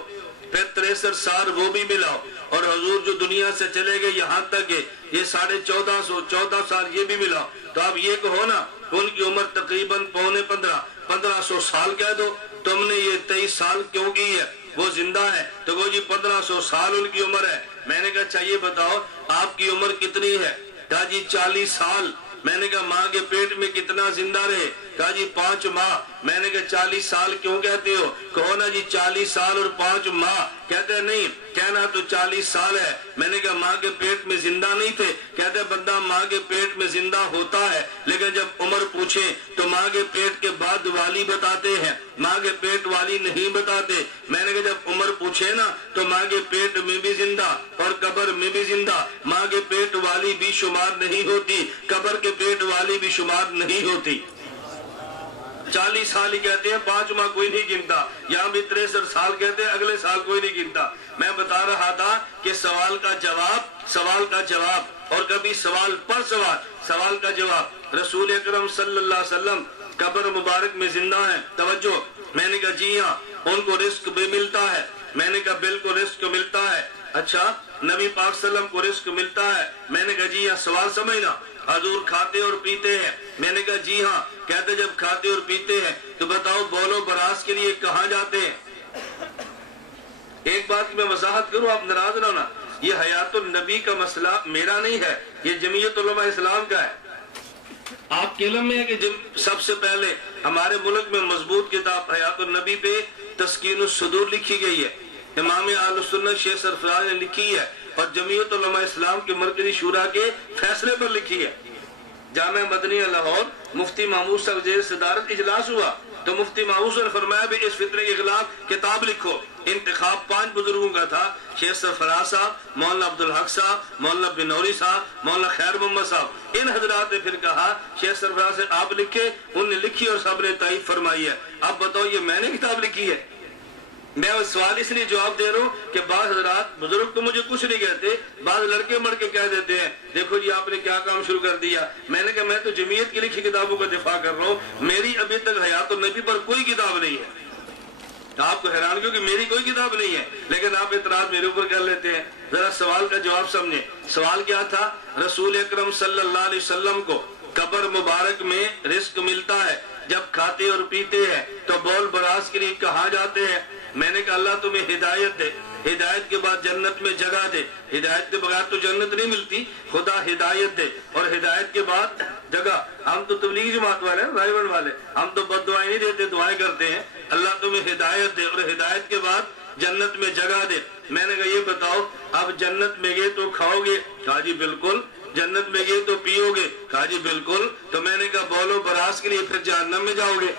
پھر 63 سال وہ بھی ملاؤ، اور حضور جو دنیا سے چلے گئے یہاں تک کہ یہ 1450 سال یہ بھی ملاؤ، تو آپ یہ کہو نا ان کی عمر تقریباً 1500 سال کہہ دو۔ تم نے یہ 23 سال کیوں کی ہے؟ وہ زندہ ہے تو وہ جی 1500 سال ان کی عمر ہے۔ میں نے کہا چاہیے بتاؤ آپ کی عمر کتنی ہے؟ کہا جی 40 سال۔ میں نے کہا ماں کے پیٹ میں کتنا زندہ رہے؟ کہا جی 5 ماہ۔ میں نے کہا 40 سال کیوں کہتے ہو؟ کہو نا جی 40 سال اور 5 ماہ۔ کہتے ہیں نہیں، کہنا تو 40 سال ہے۔ میں نے کہا ماں کے پیٹ میں زندہ نہیں تھے؟ کہتے ہیں بندہ ماں کے پیٹ میں زندہ ہوتا ہے لیکن جب عمر پوچھیں تو ماں کے پیٹ کے بعد والی بتاتے ہیں، ماں کے پیٹ والی نہیں بتاتے۔ میں نے کہا جب عمر پوچھے نا تو ماں کے پیٹ میں بھی زندہ اور قبر میں بھی زندہ، ماں کے پیٹ والی بھی شمار نہیں ہوتی، قبر کے پیٹ والی بھی شمار نہیں ہوتی۔ 40 سال ہی کہتے ہیں، 5 ماہ کوئی نہیں گنتا، یہاں بھی 63 سال کہتے ہیں، اگلے سال کوئی نہیں گنتا۔ میں بتا رہا تھا کہ سوال کا جواب اور کبھی سوال پر سوال کا جواب۔ رسول اکرم صلی اللہ علیہ وسلم قبر مبارک میں زندہ ہیں، توجہ۔ میں نے کہا جی ہاں، ان کو رزق بھی ملتا ہے۔ میں نے کہا بالکل رزق ملتا ہے۔ اچھا نبی پاک صلی اللہ علیہ وسلم کو رزق ملتا ہے؟ میں نے کہا جی ہاں۔ سوال سمجھنا، حضور کھاتے اور پیتے ہیں؟ میں نے کہا جی ہاں۔ کہتے جب کھاتے اور پیتے ہیں تو بتاؤ بول و براز کے لیے کہاں جاتے ہیں؟ ایک بات کی میں وضاحت کروں، آپ ناراض نہ ہونا، یہ حیات النبی کا مسئلہ میرا نہیں ہے، یہ جمعیت علماء اسلام کا ہے۔ آپ کے علم میں ہے کہ سب سے پہلے ہمارے ملک میں مضبوط کتاب حیات النبی پہ تسکین الصدور لکھی گئی ہے، امام اہل سنت شیخ سرفراز نے لکھی ہے، اور جمعیت علماء اسلام کے مرکزی شورا کے فیصلے پر لکھی ہے۔ جامعہ مدنیہ لاہور مفتی محمود صاحب زیر صدارت اجلاس ہوا تو مفتی محمود نے فرمایا بھی اس فتنے کے خلاف کتاب لکھو۔ انتخاب 5 بزرگوں کا تھا، شیخ سرفراز صاحب، مولانا عبدالحق صاحب، مولانا بنوری صاحب، مولانا خیر محمد صاحب۔ ان حضرات نے پھر کہا شیخ سرفراز سے آپ لکھے، انہوں نے لکھی اور سب نے تائید فرمائی ہے۔ اب بتاؤ یہ میں نے کتاب لکھی ہے؟ میں وہ سوال اس لیے جواب دے رہا ہوں کہ بعض حضرات بزرگ تو مجھے کچھ نہیں کہتے، بعض لڑکے مڑ کے کہہ دیتے ہیں دیکھو جی آپ نے کیا کام شروع کر دیا۔ میں نے کہا میں تو جمعیت کی لکھی کتابوں کا دفاع کر رہا ہوں، میری ابھی تک حیات النبی پر کوئی کتاب نہیں ہے۔ آپ کو حیران کیوں کہ میری کوئی کتاب نہیں ہے، لیکن آپ اعتراض میرے اوپر کر لیتے ہیں۔ ذرا سوال کا جواب سمجھیں۔ سوال کیا تھا؟ رسول اکرم صلی اللہ علیہ وسلم کو قبر مبارک میں رزق ملتا ہے، جب کھاتے اور پیتے ہیں تو بول براز کے لیے کہاں جاتے ہیں؟ میں نے کہا اللہ تمہیں ہدایت دے، ہدایت کے بعد جنت میں جگہ دے۔ ہدایت کے بغیر تو جنت نہیں ملتی، خدا ہدایت دے اور ہدایت کے بعد جگہ۔ ہم تو تبلیغ جماعت والے ہیں، رائے بند والے، ہم تو بد دعائیں نہیں دیتے، دعائیں کرتے ہیں۔ اللہ تمہیں ہدایت دے اور ہدایت کے بعد جنت میں جگہ دے۔ میں نے کہا یہ بتاؤ اب جنت میں گئے تو کھاؤ گے؟ کہا جی بالکل۔ جنت میں گئے تو پیو گے؟ کہا جی بالکل۔ تو میں نے کہا بولو براز کے لیے پھر جہنم میں جاؤ گے؟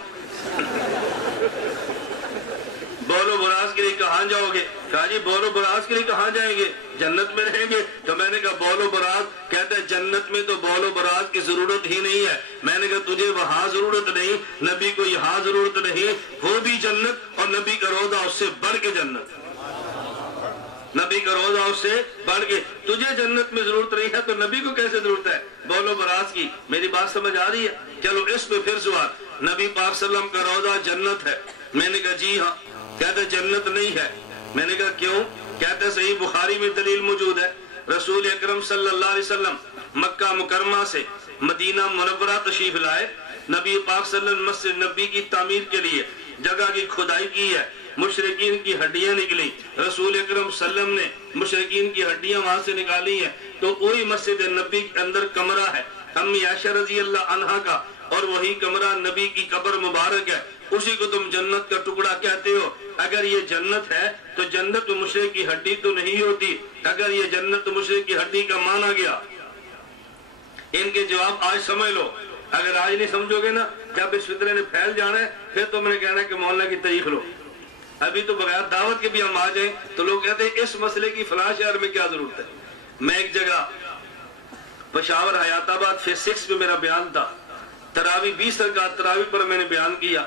بولو براز کے لیے کہاں جاؤ گے؟ کہا جی بولو براز کے لیے کہاں جائیں گے؟ جنت میں رہیں گے۔ تو میں نے کہا بولو براز، کہتا ہے جنت میں تو بولو براز کی ضرورت ہی نہیں ہے۔ میں نے کہا تجھے وہاں ضرورت نہیں، نبی کو یہاں ضرورت نہیں، وہ بھی جنت اور نبی کا روضہ اس سے بڑھ کے جنت، نبی کا روضہ اس سے بڑھ کے۔ تجھے جنت میں ضرورت نہیں ہے تو نبی کو کیسے ضرورت ہے بولو براز کی؟ میری بات سمجھ آ رہی ہے؟ چلو اس پہ پھر سوال، نبی پاک صلی اللہ علیہ وسلم کا روضہ جنت ہے؟ میں نے کہا جی ہاں۔ کہتے جنت نہیں ہے۔ میں نے کہا کیوں؟ کہتے صحیح بخاری میں دلیل موجود ہے، رسول اکرم صلی اللہ علیہ وسلم مکہ مکرمہ سے مدینہ منورہ تشریف لائے، نبی پاک صلی اللہ علیہ وسلم مسجد نبی کی تعمیر کے لیے جگہ کی کھدائی کی ہے، مشرکین کی ہڈیاں نکلی، رسول اکرم صلی اللہ علیہ وسلم نے مشرکین کی ہڈیاں وہاں سے نکالی ہیں، تو وہی مسجد نبی کے اندر کمرہ ہے امی عائشہ رضی اللہ عنہا کا، اور وہی کمرہ نبی کی قبر مبارک ہے، اسی کو تم جنت کا ٹکڑا کہتے ہو۔ اگر یہ جنت ہے تو جنت مشرک کی ہڈی تو نہیں ہوتی، اگر یہ جنت مشرک کی ہڈی کا مانا گیا۔ ان کے جواب آج سمجھ لو، اگر آج نہیں سمجھو گے نا جب اس فطرے نے پھیل جانا ہے پھر تم نے کہنا ہے کہ مولانا کی تاریخ لو۔ ابھی تو بغیر دعوت کے بھی ہم آ جائیں تو لوگ کہتے ہیں اس مسئلے کی فلاں شہر میں کیا ضرورت ہے۔ میں ایک جگہ پشاور حیات آباد فیس 6 میں میرا بیان تھا، تراویح 20 رکعت تراویح پر میں نے بیان کیا،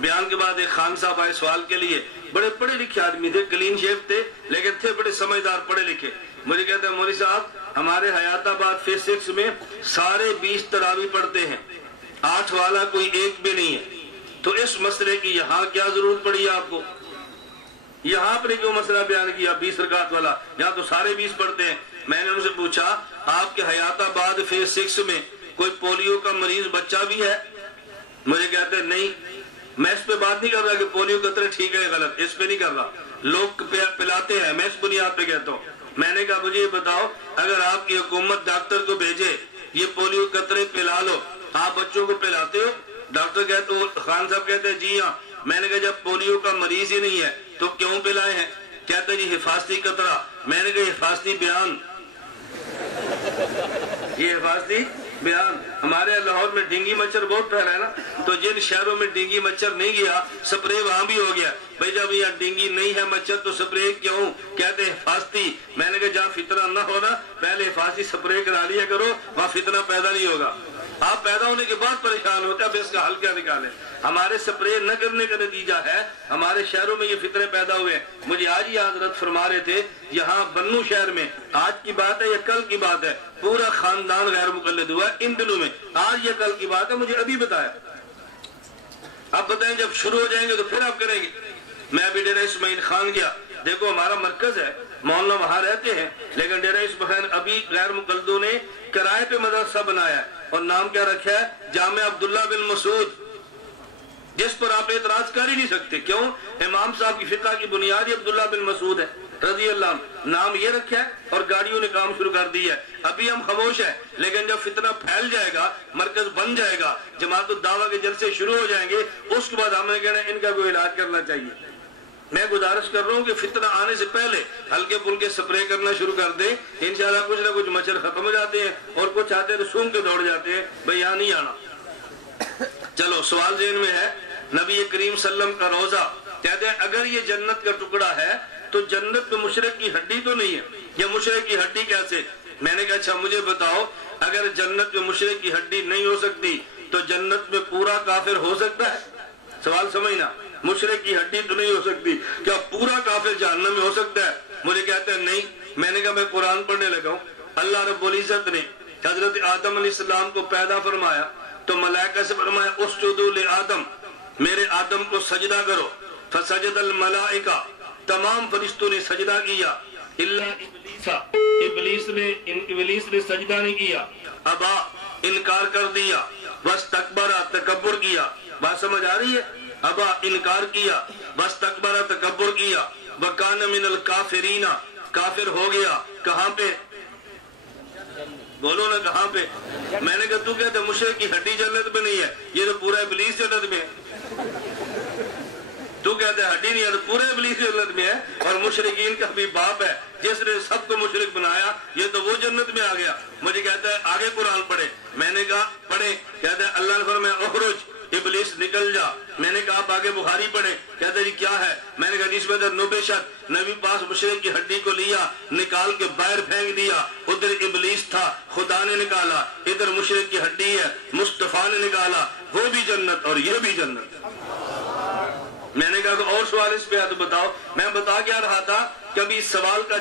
بیان کے بعد ایک خان صاحب آئے سوال کے لیے، بڑے پڑھے لکھے آدمی تھے، کلین شیف تھے، لیکن تھے بڑے سمجھدار پڑھے لکھے۔ مجھے کہتے ہیں مولوی صاحب ہمارے حیات آباد فیس 6 میں سارے 20 تراویح پڑھتے ہیں، 8 والا کوئی ایک بھی نہیں ہے، تو اس مسئلے کی یہاں کیا ضرورت پڑی آپ کو؟ یہاں پر کیوں مسئلہ بیان کیا 20 رکعت والا؟ یہاں تو سارے 20 پڑھتے ہیں۔ میں نے ان سے پوچھا آپ کے حیات آباد فیس 6 میں کوئی پولیو کا مریض بچہ بھی ہے؟ مجھے کہتے ہیں نہیں۔ میں اس پہ بات نہیں کر رہا کہ پولیو قطرے ٹھیک ہے غلط، اس پہ نہیں کر رہا، لوگ پلاتے ہیں، میں اس بنیاد پہ کہتا ہوں۔ میں نے کہا مجھے یہ بتاؤ اگر آپ کی حکومت ڈاکٹر کو بھیجے یہ پولیو قطرے پلا لو، آپ بچوں کو پلاتے ہو؟ ڈاکٹر کہتے ہو، خان صاحب کہتے ہیں جی ہاں۔ میں نے کہا جب پولیو کا مریض ہی نہیں ہے تو کیوں پلائے ہیں؟ کہتے ہیں جی حفاظتی قطرہ۔ میں نے کہا حفاظتی بیان، یہ حفاظتی بیان۔ ہمارے لاہور میں ڈینگی مچھر بہت پھیلا ہے نا، تو جن شہروں میں ڈینگی مچھر نہیں گیا سپرے وہاں بھی ہو گیا۔ بھائی جب یہاں ڈینگی نہیں ہے مچھر تو سپرے کیوں؟ کہتے ہیں حفاظتی۔ میں نے کہا جہاں فتنہ نہ ہونا پہلے حفاظتی سپرے کرا لیا کرو، وہاں فتنہ پیدا نہیں ہوگا۔ آپ پیدا ہونے کے بعد پریشان ہوتے ہیں، اب اس کا حل کیا نکالیں؟ ہمارے سپرے نہ کرنے کا نتیجہ ہے ہمارے شہروں میں یہ فتنے پیدا ہوئے۔ مجھے آج یہ حضرت فرما رہے تھے یہاں بنو شہر میں، آج کی بات ہے یا کل کی بات ہے، پورا خاندان غیر مقلد ہوا ہے ان دنوں میں، آج یا کل کی بات ہے، مجھے ابھی بتایا۔ اب بتائیں جب شروع ہو جائیں گے تو پھر آپ کریں گے۔ میں ابھی ڈیرہ اسماعیل خان گیا، دیکھو ہمارا مرکز ہے، مولانا وہاں رہتے ہیں، لیکن ڈیرہ اسماعیل ابھی غیر مقلدوں نے کرائے پہ مدرسہ بنایا ہے، اور نام کیا رکھا ہے؟ جامع عبداللہ بن مسعود، جس پر آپ اعتراض کر ہی نہیں سکتے۔ کیوں؟ امام صاحب کی فقہ کی بنیاد عبداللہ بن مسعود ہے رضی اللہ عنہ، نام یہ رکھا ہے اور گاڑیوں نے کام شروع کر دیا ہے۔ ابھی ہم خاموش ہیں، لیکن جب فتنہ پھیل جائے گا، مرکز بن جائے گا، جماعت الدعوہ کے جلسے شروع ہو جائیں گے، اس کے بعد ہمیں کہنا ہے ان کا کوئی علاج کرنا چاہیے۔ میں گزارش کر رہا ہوں کہ فتنہ آنے سے پہلے ہلکے پھلکے سپرے کرنا شروع کر دیں، انشاءاللہ کچھ نہ کچھ مچھر ختم ہو جاتے ہیں، اور کچھ آتے ہیں رسوم کے دوڑ جاتے ہیں، بھئی یہاں نہیں آنا۔ چلو سوال ذہن میں ہے، نبی کریم صلی اللہ علیہ وسلم کا روزہ، کہتے ہیں اگر یہ جنت کا ٹکڑا ہے تو جنت میں مشرک کی ہڈی تو نہیں ہے، یہ مشرک کی ہڈی کیسے؟ میں نے کہا اچھا مجھے بتاؤ اگر جنت میں مشرک کی ہڈی نہیں ہو سکتی تو جنت میں پورا کافر ہو سکتا ہے؟ سوال سمجھنا، مشرک کی ہڈی تو نہیں ہو سکتی، کیا پورا کافر جہنم میں ہو سکتا ہے؟ مجھے کہتے ہیں نہیں۔ میں نے کہا میں قرآن پڑھنے لگا ہوں، اللہ رب العزت نے حضرت آدم علیہ السلام کو پیدا فرمایا تو ملائکہ سے فرمایا اسجدوا لآدم، میرے آدم کو سجدہ کرو، فسجد الملائکہ، تمام فرشتوں نے سجدہ کیا، الا ابلیس نے سجدہ نہیں کیا، ابا انکار کر دیا، واستکبر تکبر کیا۔ بات سمجھ آ رہی ہے؟ ابا انکار کیا، واستکبر تکبر کیا، وکان من الکافرین، کافر ہو گیا۔ کہاں پہ؟ بولو نا کہاں پہ؟ میں نے کہا تو کہتے مشرک کی ہڈی جنت میں نہیں ہے، یہ تو پورا ابلیس جنت میں ہے۔ تو کہتے ہیں ہڈی نہیں ہے تو پورے ابلیس جنت میں ہے، اور مشرکین کا بھی باپ ہے جس نے سب کو مشرک بنایا، یہ تو وہ جنت میں آ گیا۔ مجھے کہتا ہے آگے قرآن پڑھے، میں نے کہا پڑھے، کہتا ہے اللہ نے فرمایا اخرج، ابلیس نکل جا۔ میں نے کہا آپ آگے بخاری پڑھے، کہتا ہے جی کیا ہے؟ میں نے کہا جس میں نبشت، نبی پاس مشرک کی ہڈی کو لیا، نکال کے باہر پھینک دیا، ادھر ابلیس تھا، خدا نے نکالا، ادھر مشرک کی ہڈی ہے، مصطفیٰ نے نکالا، وہ بھی جنت اور یہ بھی جنت۔ میں نے کہا کہ اور سوال اس پہ ہے تو بتاؤ۔ میں بتا کیا رہا تھا، کبھی سوال کا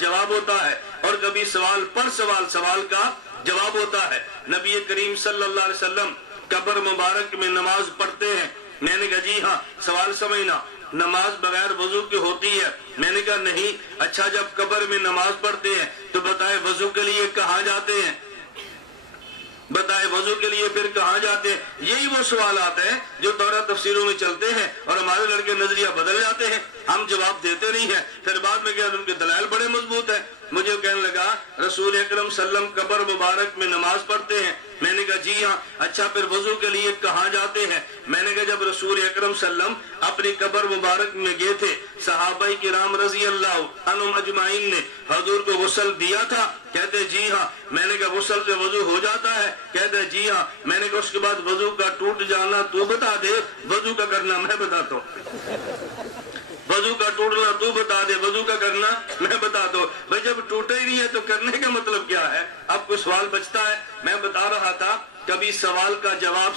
جواب ہوتا ہے، اور کبھی سوال پر سوال کا جواب ہوتا ہے۔ نبی کریم صلی اللہ علیہ وسلم قبر مبارک میں نماز پڑھتے ہیں۔ میں نے کہا جی ہاں، سوال سمجھنا، نماز بغیر وضو کی ہوتی ہے؟ میں نے کہا نہیں۔ اچھا جب قبر میں نماز پڑھتے ہیں تو بتائے وضو کے لیے کہاں جاتے ہیں؟ بتائے وضو کے لیے پھر کہاں جاتے ہیں؟ یہی وہ سوالات ہیں جو دورہ تفسیروں میں چلتے ہیں، اور ہمارے لڑکے نظریہ بدل جاتے ہیں، ہم جواب دیتے نہیں ہیں، پھر بعد میں کیا ان کے دلائل بڑے مضبوط ہیں۔ مجھے کہنے لگا رسول اکرم صلی اللہ علیہ وسلم قبر مبارک میں نماز پڑھتے ہیں۔ میں نے کہا جی ہاں۔ اچھا پھر وضو کے لیے کہاں جاتے ہیں؟ میں نے کہا جب رسول اکرم صلی اللہ علیہ وسلم اپنی قبر مبارک میں گئے تھے، صحابہ کرام رضی اللہ عنہم اجمعین نے حضور کو غسل دیا تھا؟ کہتے جی ہاں۔ میں نے کہا غسل سے وضو ہو جاتا ہے؟ کہتے جی ہاں۔ میں نے کہا اس کے بعد وضو کا ٹوٹ جانا تو بتا دے، وضو کا کرنا میں بتاتا ہوں۔ وضو کا ٹوٹنا تو بتا دے، وضو کا کرنا میں بتا دو۔ بھائی جب ٹوٹے ہی نہیں ہے تو کرنے کا مطلب کیا ہے؟ اب کوئی سوال بچتا ہے؟ میں بتا رہا تھا کبھی سوال کا جواب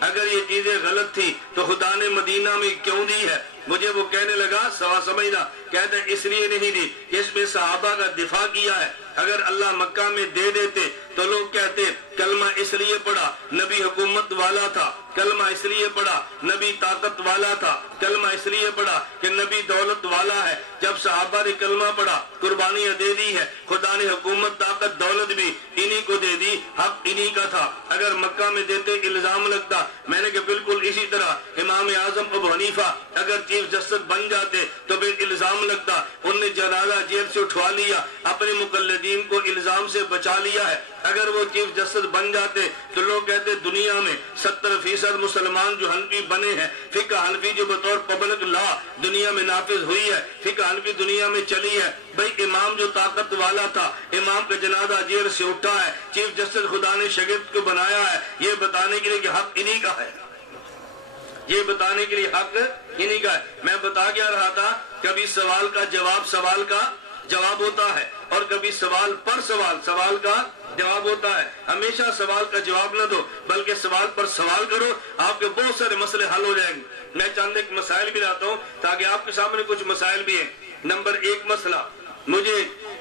اگر یہ چیزیں غلط تھی تو خدا نے مدینہ میں کیوں دی ہے؟ مجھے وہ کہنے لگا سوا سمجھنا، کہتے ہیں اس لیے نہیں دی کہ اس میں صحابہ کا دفاع کیا ہے، اگر اللہ مکہ میں دے دیتے تو لوگ کہتے کلمہ اس لیے پڑھا نبی حکومت والا تھا، کلمہ اس لیے پڑھا نبی طاقت والا تھا، کلمہ اس لیے پڑھا کہ نبی دولت والا ہے۔ جب صحابہ نے کلمہ پڑھا، قربانیاں دے دی ہے، خدا نے حکومت طاقت دولت بھی انہی کو دے دی، حق انہی کا تھا۔ اگر مکہ میں دیتے الزام لگتا، میں نے کہا بالکل اسی طرح امام اعظم ابو حنیفہ اگر چیف جسٹس بن جاتے تو پھر الزام لگتا، ان نے جنازہ جیل سے اٹھوا لیا، اپنے مقلدین کو الزام سے بچا لیا ہے۔ اگر وہ چیف جسٹس بن جاتے تو لوگ کہتے دنیا میں 70% مسلمان جو حنفی بنے ہیں، فقہ حنفی جو بطور پبلک لا دنیا میں نافذ ہوئی ہے، فقہ حنفی دنیا میں چلی ہے، بھئی امام جو طاقت والا تھا، امام کا جنازہ جیل سے اٹھا ہے، چیف جسٹس خدا نے شاگرد کو بنایا ہے، یہ بتانے کے لیے کہ حق انہی کا ہے، یہ بتانے کے لیے حق انہی کا ہے۔ میں بتا کیا رہا تھا، کبھی سوال کا جواب ہوتا ہے اور کبھی سوال پر سوال کا جواب ہوتا ہے۔ ہمیشہ سوال کا جواب نہ دو بلکہ سوال پر سوال کرو، آپ کے بہت سارے مسئلے حل ہو جائیں گے۔ میں چند ایک مسائل بھی لاتا ہوں تاکہ آپ کے سامنے کچھ مسائل بھی ہیں۔ نمبر 1 مسئلہ، مجھے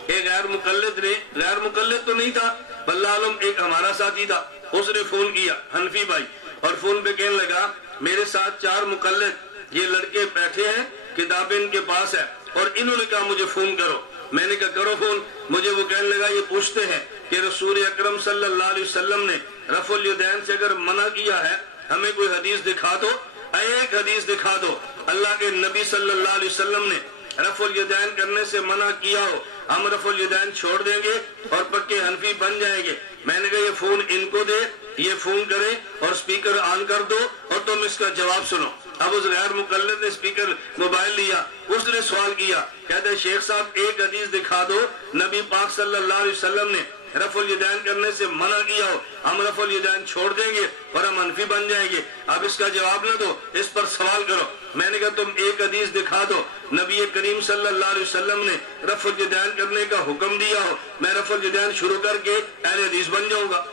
ایک غیر مقلد تو نہیں تھا، واللہ علم ایک ہمارا ساتھی تھا، اس نے فون کیا، حنفی بھائی، اور فون پہ کہنے لگا میرے ساتھ 4 مقلد یہ لڑکے بیٹھے ہیں، کتابیں ان کے پاس ہے، اور انہوں نے کہا مجھے فون کرو۔ میں نے کہا کرو فون۔ مجھے وہ کہنے لگا یہ پوچھتے ہیں کہ رسول اکرم صلی اللہ علیہ وسلم نے رفع الیدین سے اگر منع کیا ہے ہمیں کوئی حدیث دکھا دو، ایک حدیث دکھا دو اللہ کے نبی صلی اللہ علیہ وسلم نے رفع الیدین کرنے سے منع کیا ہو، ہم رفع الیدین چھوڑ دیں گے اور پکے حنفی بن جائیں گے۔ میں نے کہا یہ فون ان کو دے، یہ فون کرے اور سپیکر آن کر دو اور تم اس کا جواب سنو۔ اب اس غیر مقلد نے سپیکر موبائل لیا، اس نے سوال کیا، کہتے ہیں شیخ صاحب ایک حدیث دکھا دو نبی پاک صلی اللہ علیہ وسلم نے رفع الیدین کرنے سے منع کیا ہو، ہم رفع الیدین چھوڑ دیں گے اور ہم حنفی بن جائیں گے۔ اب اس کا جواب نہ دو، اس پر سوال کرو۔ میں نے کہا تم ایک حدیث دکھا دو نبی کریم صلی اللہ علیہ وسلم نے رفع الیدین کرنے کا حکم دیا ہو، میں رفع الیدین شروع کر کے اہل حدیث بن جاؤں گا۔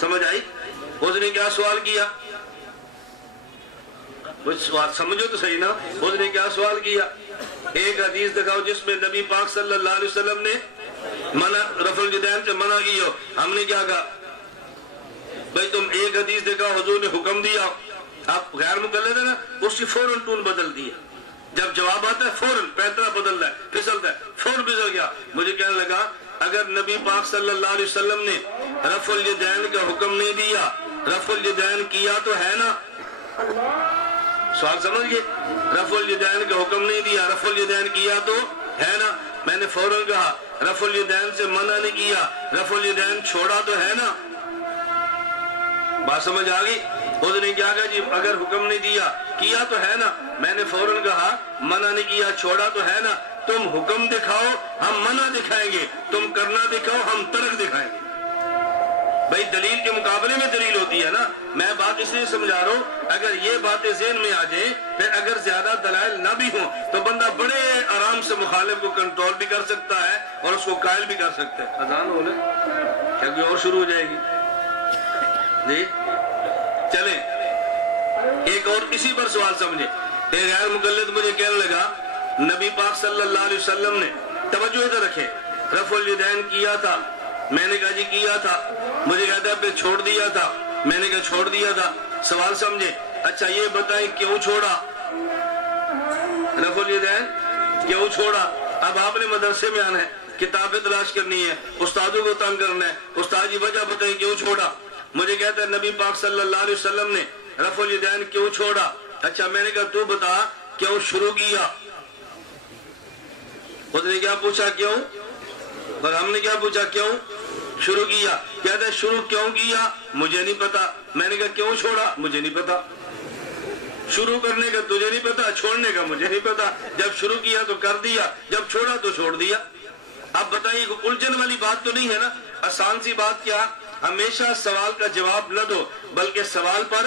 سمجھ آئی؟ اس نے کیا سوال کیا؟ کچھ سوال سمجھو تو صحیح نا، اس نے کیا سوال کیا؟ ایک حدیث دکھاؤ جس میں نبی پاک صلی اللہ علیہ وسلم نے رفع الیدین سے منع کی ہو۔ ہم نے کیا کہا بھئی تم ایک حدیث دکھاؤ حضور نے حکم دیا ہو۔ آپ غیر مقلد ہے نا، اس کی فوراً ٹون بدل دی ہے، جب جواب آتا ہے فوراً پیترا بدل رہا ہے، پھسلتا ہے، فوراً پھسل گیا۔ مجھے کہنے لگا اگر نبی پاک صلی اللہ علیہ وسلم نے رفع الیدین کا حکم نہیں دیا، رفع الیدین کیا تو ہے نا؟ سوال سمجھ گئے؟ رفع الیدین کا حکم نہیں دیا، رفع الیدین کیا تو ہے نا؟ میں نے فوراً کہا رفع الیدین سے منع نہیں کیا، رفع الیدین چھوڑا تو ہے نا؟ بات سمجھ آگئی؟ اس نے کیا کہا جی اگر حکم نہیں دیا کیا تو ہے نا؟ میں نے فوراً کہا منع نہیں کیا چھوڑا تو ہے نا؟ تم حکم دکھاؤ ہم منع دکھائیں گے، تم کرنا دکھاؤ ہم ترک دکھائیں گے۔ بھئی دلیل کے مقابلے میں دلیل ہوتی ہے نا۔ میں بات اس لیے سمجھا رہا ہوں اگر یہ باتیں ذہن میں آ جائیں، پھر اگر زیادہ دلائل نہ بھی ہوں تو بندہ بڑے آرام سے مخالف کو کنٹرول بھی کر سکتا ہے اور اس کو قائل بھی کر سکتا ہے۔ اذان ہو لے کیا کوئی اور شروع ہو جائے گی؟ جی چلیں ایک اور اسی پر سوال سمجھے۔ ایک غیر مقلد مجھے کہنے لگا نبی پاک صلی اللہ علیہ وسلم نے، توجہ ادھر رکھے، رفع الیدین کیا تھا۔ میں نے کہا جی کیا تھا۔ مجھے کہتا ہے پھر چھوڑ دیا تھا۔ میں نے کہا چھوڑ دیا تھا۔ سوال سمجھے؟ اچھا یہ بتائیں کیوں چھوڑا رفع الیدین؟ کیوں چھوڑا؟ اب آپ نے مدرسے میں آنا ہے، کتابیں تلاش کرنی ہے، استادوں کو تنگ کرنا ہے، استاد یہ وجہ بتائیں کیوں چھوڑا؟ مجھے کہتا ہے نبی پاک صلی اللہ علیہ وسلم نے رفع الیدین کیوں چھوڑا؟ اچھا میں نے کہا تو بتا کیوں شروع کیا؟ اس نے کیا پوچھا کیوں؟ اور ہم نے کیا پوچھا کیوں شروع کیا؟ کہتا ہے شروع کیوں کیا مجھے نہیں پتا۔ میں نے کہا کیوں چھوڑا؟ مجھے نہیں پتا۔ شروع کرنے کا تجھے نہیں پتا، چھوڑنے کا مجھے نہیں پتا۔ جب شروع کیا تو کر دیا، جب چھوڑا تو چھوڑ دیا۔ اب بتائیے الجھن والی بات تو نہیں ہے نا؟ آسان سی بات کیا؟ ہمیشہ سوال کا جواب نہ دو بلکہ سوال پر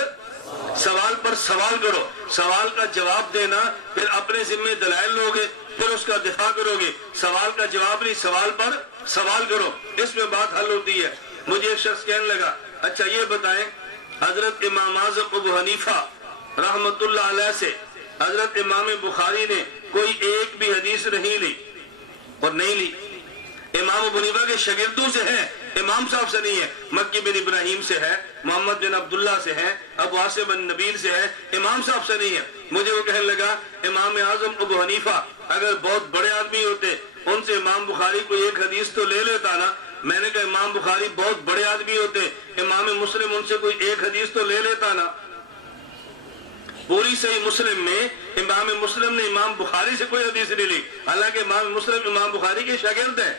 سوال کرو۔ سوال کا جواب دینا پھر اپنے ذمہ دلائل لوگے، پھر اس کا دفاع کرو گے۔ سوال کا جواب نہیں، سوال پر سوال کرو، اس میں بات حل ہوتی ہے۔ مجھے ایک شخص کہنے لگا اچھا یہ بتائیں حضرت امام اعظم ابو حنیفہ رحمتullah علیہ سے حضرت امام بخاری نے کوئی ایک بھی حدیث نہیں لی اور نہیں لی. امام ابو حنیفہ کے شاگردوں سے ہے, امام صاحب سے نہیں ہے. مکی بن ابراہیم سے ہے, محمد بن عبداللہ سے ہے, ابو عاصم بن نبیل سے ہے, امام صاحب سے نہیں ہے. مجھے وہ کہنے لگا امام اعظم ابو حنیفہ اگر بہت بڑے آدمی ہوتے ان سے امام بخاری کو ایک حدیث تو لے لیتا نا. میں نے کہا امام بخاری بہت بڑے آدمی ہوتے, امام مسلم ان سے کوئی ایک حدیث تو لے لیتا نا. پوری صحیح مسلم میں امام مسلم نے امام بخاری سے کوئی حدیث نہیں لی, حالانکہ امام مسلم امام بخاری کے شاگرد ہیں.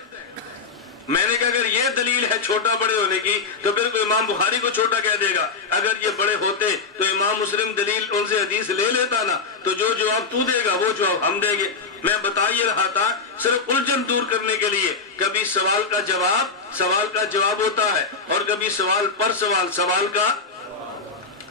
میں نے کہا اگر یہ دلیل ہے چھوٹا بڑے ہونے کی تو پھر کوئی امام بخاری کو چھوٹا کہہ دے گا. اگر یہ بڑے ہوتے تو امام مسلم دلیل ان سے حدیث لے لیتا نا, تو جو جواب تو دے گا وہ جواب ہم دیں گے. میں بتا یہ رہا تھا صرف الجھن دور کرنے کے لیے, کبھی سوال کا جواب ہوتا ہے اور کبھی سوال پر سوال کا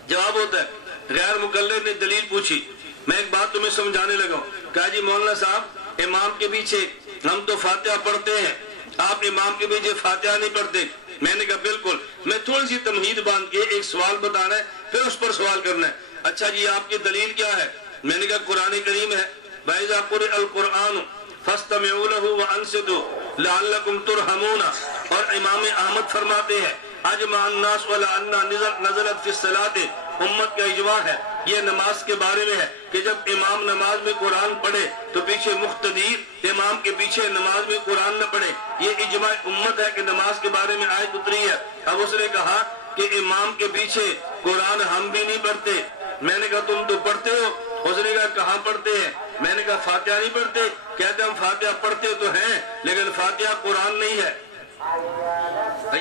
جواب ہوتا ہے. غیر مقلد نے دلیل پوچھی, میں ایک بات تمہیں سمجھانے لگا ہوں. کہا جی مولانا صاحب امام کے پیچھے ہم تو فاتحہ پڑھتے ہیں, آپ امام کے پیچھے فاتحہ نہیں پڑھتے. میں نے کہا بالکل. میں تھوڑی سی تمہید باندھ کے ایک سوال بتانا ہے پھر اس پر سوال کرنا ہے. اچھا جی آپ کی دلیل کیا ہے؟ میں نے کہا قرآن کریم ہے, وَإِذَا قُرِئَ الْقُرْآنُ فَاسْتَمِعُوا لَهُ وَأَنصِتُوا لَعَلَّكُمْ تُرْحَمُونَ. اور امام احمد فرماتے ہیں اجمع الناس وَلَا أَنَّا نَزَلَتْ فِي الصَّلَاةِ, امت کا اجماع ہے یہ نماز کے بارے میں ہے کہ جب امام نماز میں قرآن پڑھے تو پیچھے مقتدی امام کے پیچھے نماز میں قرآن نہ پڑھے. یہ اجماع امت ہے کہ نماز کے بارے میں آیت اتری ہے. اب اس نے کہا کہ امام کے پیچھے قرآن ہم بھی نہیں پڑھتے. میں نے کہا تم تو پڑھتے ہو. اس نے کہا کہاں پڑھتے ہیں؟ میں نے کہا فاتحہ نہیں پڑھتے. کہتے ہم فاتحہ پڑھتے تو ہیں لیکن فاتحہ قرآن نہیں ہے.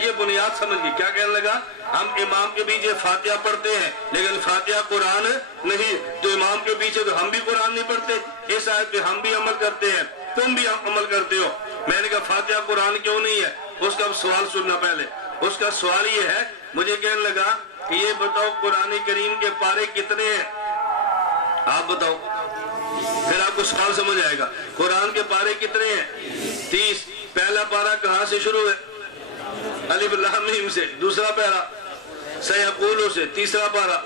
یہ بنیاد سمجھ گئی. کیا کہنے لگا؟ ہم امام کے پیچھے فاتحہ پڑھتے ہیں لیکن فاتحہ قرآن نہیں. تو امام کے پیچھے تو ہم بھی قرآن نہیں پڑھتے. اس آیت پہ ہم بھی عمل کرتے ہیں, تم بھی عمل کرتے ہو. میں نے کہا فاتحہ قرآن کیوں نہیں ہے؟ اس کا سوال سننا پہلے. اس کا سوال یہ ہے, مجھے کہنے لگا کہ یہ بتاؤ قرآن کریم کے پارے کتنے ہیں؟ آپ بتاؤ, پھر آپ کو سوال سمجھ آئے گا. قرآن کے پارے کتنے ہیں؟ 30. پہلا پارا کہاں سے شروع ہے؟ الف لام میم سے. دوسرا پارا سیقولو سے. تیسرا پارا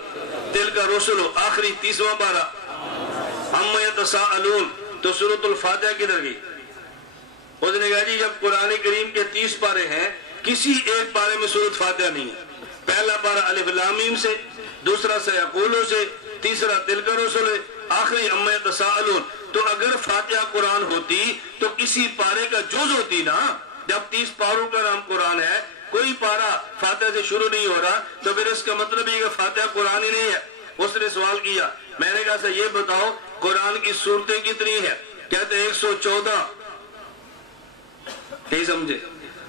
تلک رسلو. آخری 30واں پارا عما یتساءلون. تو سورۃ الفاتحہ کدھر گئی؟ اس نے کہا جی جب قرآن کریم کے 30 پارے ہیں کسی ایک پارے میں سورۃ فاتحہ نہیں ہے. پہلا پارا الف لام میم سے, دوسرا سیقولو سے, تیسرا تلک رسل, آخری عما یتساءلون. تو اگر فاتحہ قرآن ہوتی تو کسی پارے کا جز ہوتی نا. جب 30 پاروں کا نام قرآن ہے, کوئی پارا فاتحہ سے شروع نہیں ہو رہا, تو پھر اس کا مطلب یہ کہ فاتحہ قرآن ہی نہیں ہے. اس نے سوال کیا. میں نے کہا یہ بتاؤ قرآن کی سورتیں کتنی ہیں؟ کہتے 114. نہیں سمجھے؟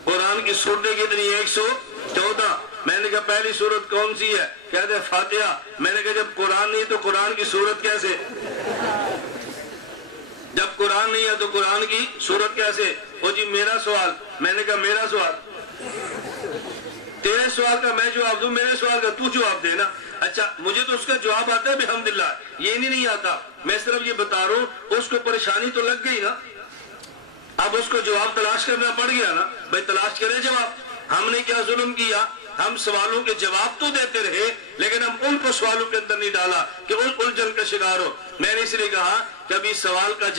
قرآن کی سورتیں کتنی ہیں؟ 114. میں نے کہا پہلی سورت کون سی ہے؟ کہتے فاتحہ. میں نے کہا جب قرآن نہیں تو قرآن کی سورت کیسے؟ جب قرآن نہیں ہے تو قرآن کی سورت کیسے؟ وہ جی میرا سوال. میں نے کہا میرا سوال, تیرے سوال کا میں جواب دوں, میرے سوال کا تو جواب دے نا. اچھا مجھے تو اس کا جواب آتا ہے بحمدللہ, یہ نہیں آتا. میں صرف یہ بتا رہا ہوں اس کو پریشانی تو لگ گئی نا. اب اس کو جواب تلاش کرنا پڑ گیا نا. بھائی تلاش کرے جواب. ہم نے کیا ظلم کیا؟ ہم سوالوں کے جواب تو دیتے رہے لیکن ہم ان کو سوالوں کے اندر نہیں ڈالا کہ ان الجھن کا شکار ہو. میں نے اس لیے کہا کبھی سوال کا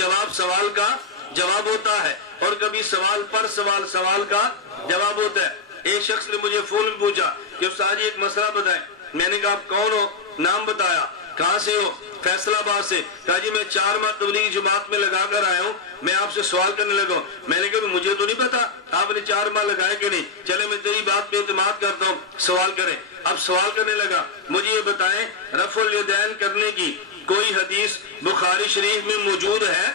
جواب ہوتا ہے اور کبھی سوال پر سوال کا جواب ہوتا ہے. ایک شخص نے مجھے فون میں پوچھا کہ استاد جی ایک مسئلہ بتائیں. میں نے کہا آپ کون ہو؟ نام بتایا. کہاں سے ہو؟ فیصلہ آباد سے. کہا جی میں 4 ماہ تبلیغی جماعت میں لگا کر آیا ہوں, میں آپ سے سوال کرنے لگا ہوں. میں نے کہا مجھے تو نہیں پتا آپ نے 4 ماہ لگائے کہ نہیں. چلے میں تیری بات پہ اعتماد کرتا ہوں, سوال کریں. اب سوال کرنے لگا, مجھے یہ بتائیں رفع الیدین کرنے کی کوئی حدیث بخاری شریف میں موجود ہے؟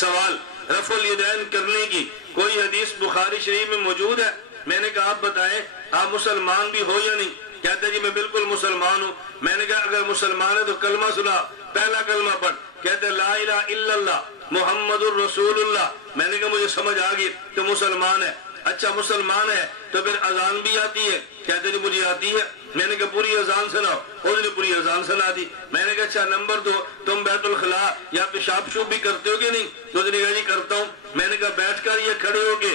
سوال, رفع الیدین کرنے کی کوئی حدیث بخاری شریف میں موجود ہے؟ میں نے کہا آپ بتائیں آپ مسلمان بھی ہو یا نہیں؟ کہتے جی میں بالکل مسلمان ہوں. میں نے کہا اگر مسلمان ہے تو کلمہ سنا, پہلا کلمہ پڑھ. کہتے لا الہ الا اللہ محمد الرسول اللہ. میں نے کہا مجھے سمجھ آ گئی تو مسلمان ہے. اچھا مسلمان ہے تو پھر اذان بھی آتی ہے؟ کہتے جی مجھے آتی ہے. میں نے کہا پوری اذان سناؤ. اس نے پوری اذان سنا دی. میں نے کہا اچھا نمبر 2 تم بیت الخلاء یا پیشاب شوب بھی کرتے ہو کہ نہیں؟ تو اس نے کہا جی کرتا ہوں. میں نے کہا بیٹھ کر یا کھڑے ہو کے؟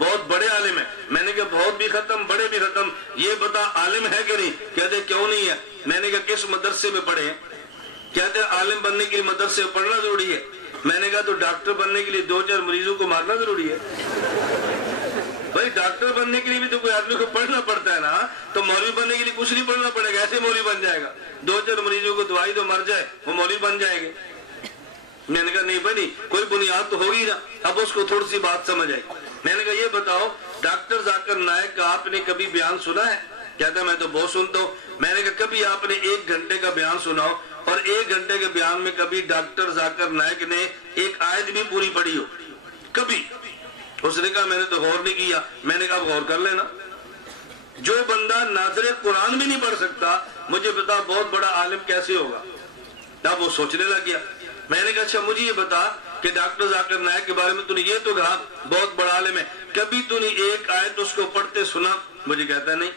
بہت بڑے عالم ہیں. میں نے کہا بہت بھی ختم بڑے بھی ختم, یہ بتا عالم ہے کہ نہیں؟ کہتے کیوں نہیں ہے. میں نے کہا کس مدرسے میں پڑھے ہیں؟ کہتے عالم بننے کے لیے مدرسے میں پڑھنا ضروری ہے. میں نے کہا تو ڈاکٹر بننے کے لیے 2-4 مریضوں کو مارنا ضروری ہے. بھائی ڈاکٹر بننے کے لیے بھی تو کوئی آدمی کو پڑھنا پڑتا ہے نا, تو مولوی بننے کے لیے کچھ نہیں پڑھنا پڑے گا, ایسے مولوی بن جائے گا. 2-4 مریضوں کو دوائی تو مر جائے وہ مولوی بن جائے گے. میں نے کہا نہیں بھائی کوئی بنیاد تو ہوگی نا. اب اس کو تھوڑی سی بات سمجھ آئی. میں نے کہا یہ بتاؤ ڈاکٹر ذاکر نائک کا آپ نے کبھی بیان سنا ہے؟ کہتا ہے میں تو بہت سنتا ہوں. میں نے کہا کبھی آپ نے 1 گھنٹے کا بیان سناؤ, اور 1 گھنٹے کے بیان میں کبھی ڈاکٹر ذاکر نائک نے ایک آیت بھی پوری پڑھی ہو کبھی؟ اس نے کہا میں نے تو غور نہیں کیا. میں نے کہا غور کر لینا. جو بندہ ناظر قرآن بھی نہیں پڑھ سکتا, مجھے بتا بہت بڑا عالم کیسے ہوگا؟ اب وہ سوچنے لگ گیا. میں نے کہا اچھا مجھے یہ بتا کہ ڈاکٹر ذاکر نائک کے بارے میں تو نے یہ تو کہا بہت بڑا عالم ہے, کبھی تو نے ایک آیت اس کو پڑھتے سنا؟ مجھے کہتا نہیں.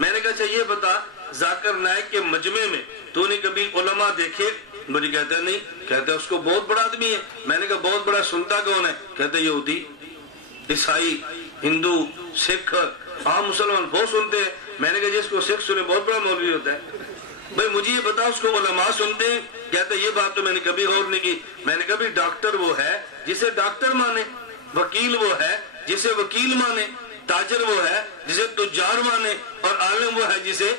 میں نے کہا اچھا یہ بتا ذاکر نائک کے مجمع میں تو نے کبھی علماء دیکھے؟ مجھے کہتا نہیں. کہتا اس کو بہت بڑا آدمی ہے. میں نے کہا بہت بڑا سنتا کون ہے؟ کہتا یہودی, عیسائی, ہندو, سکھ, عام مسلمان بہت سنتے ہیں. میں نے کہا جس کو سکھ سنے بہت بڑا مولوی ہوتا ہے. بھائی مجھے یہ بتا اس کو علماء سنتے ہیں؟ کہتا یہ بات تو میں نے کبھی غور نہیں کی. میں نے کہا بھی ڈاکٹر وہ ہے جسے ڈاکٹر مانے, وکیل وہ ہے جسے وکیل مانے, تاجر وہ ہے جسے تجار مانے, اور عالم وہ ہے جسے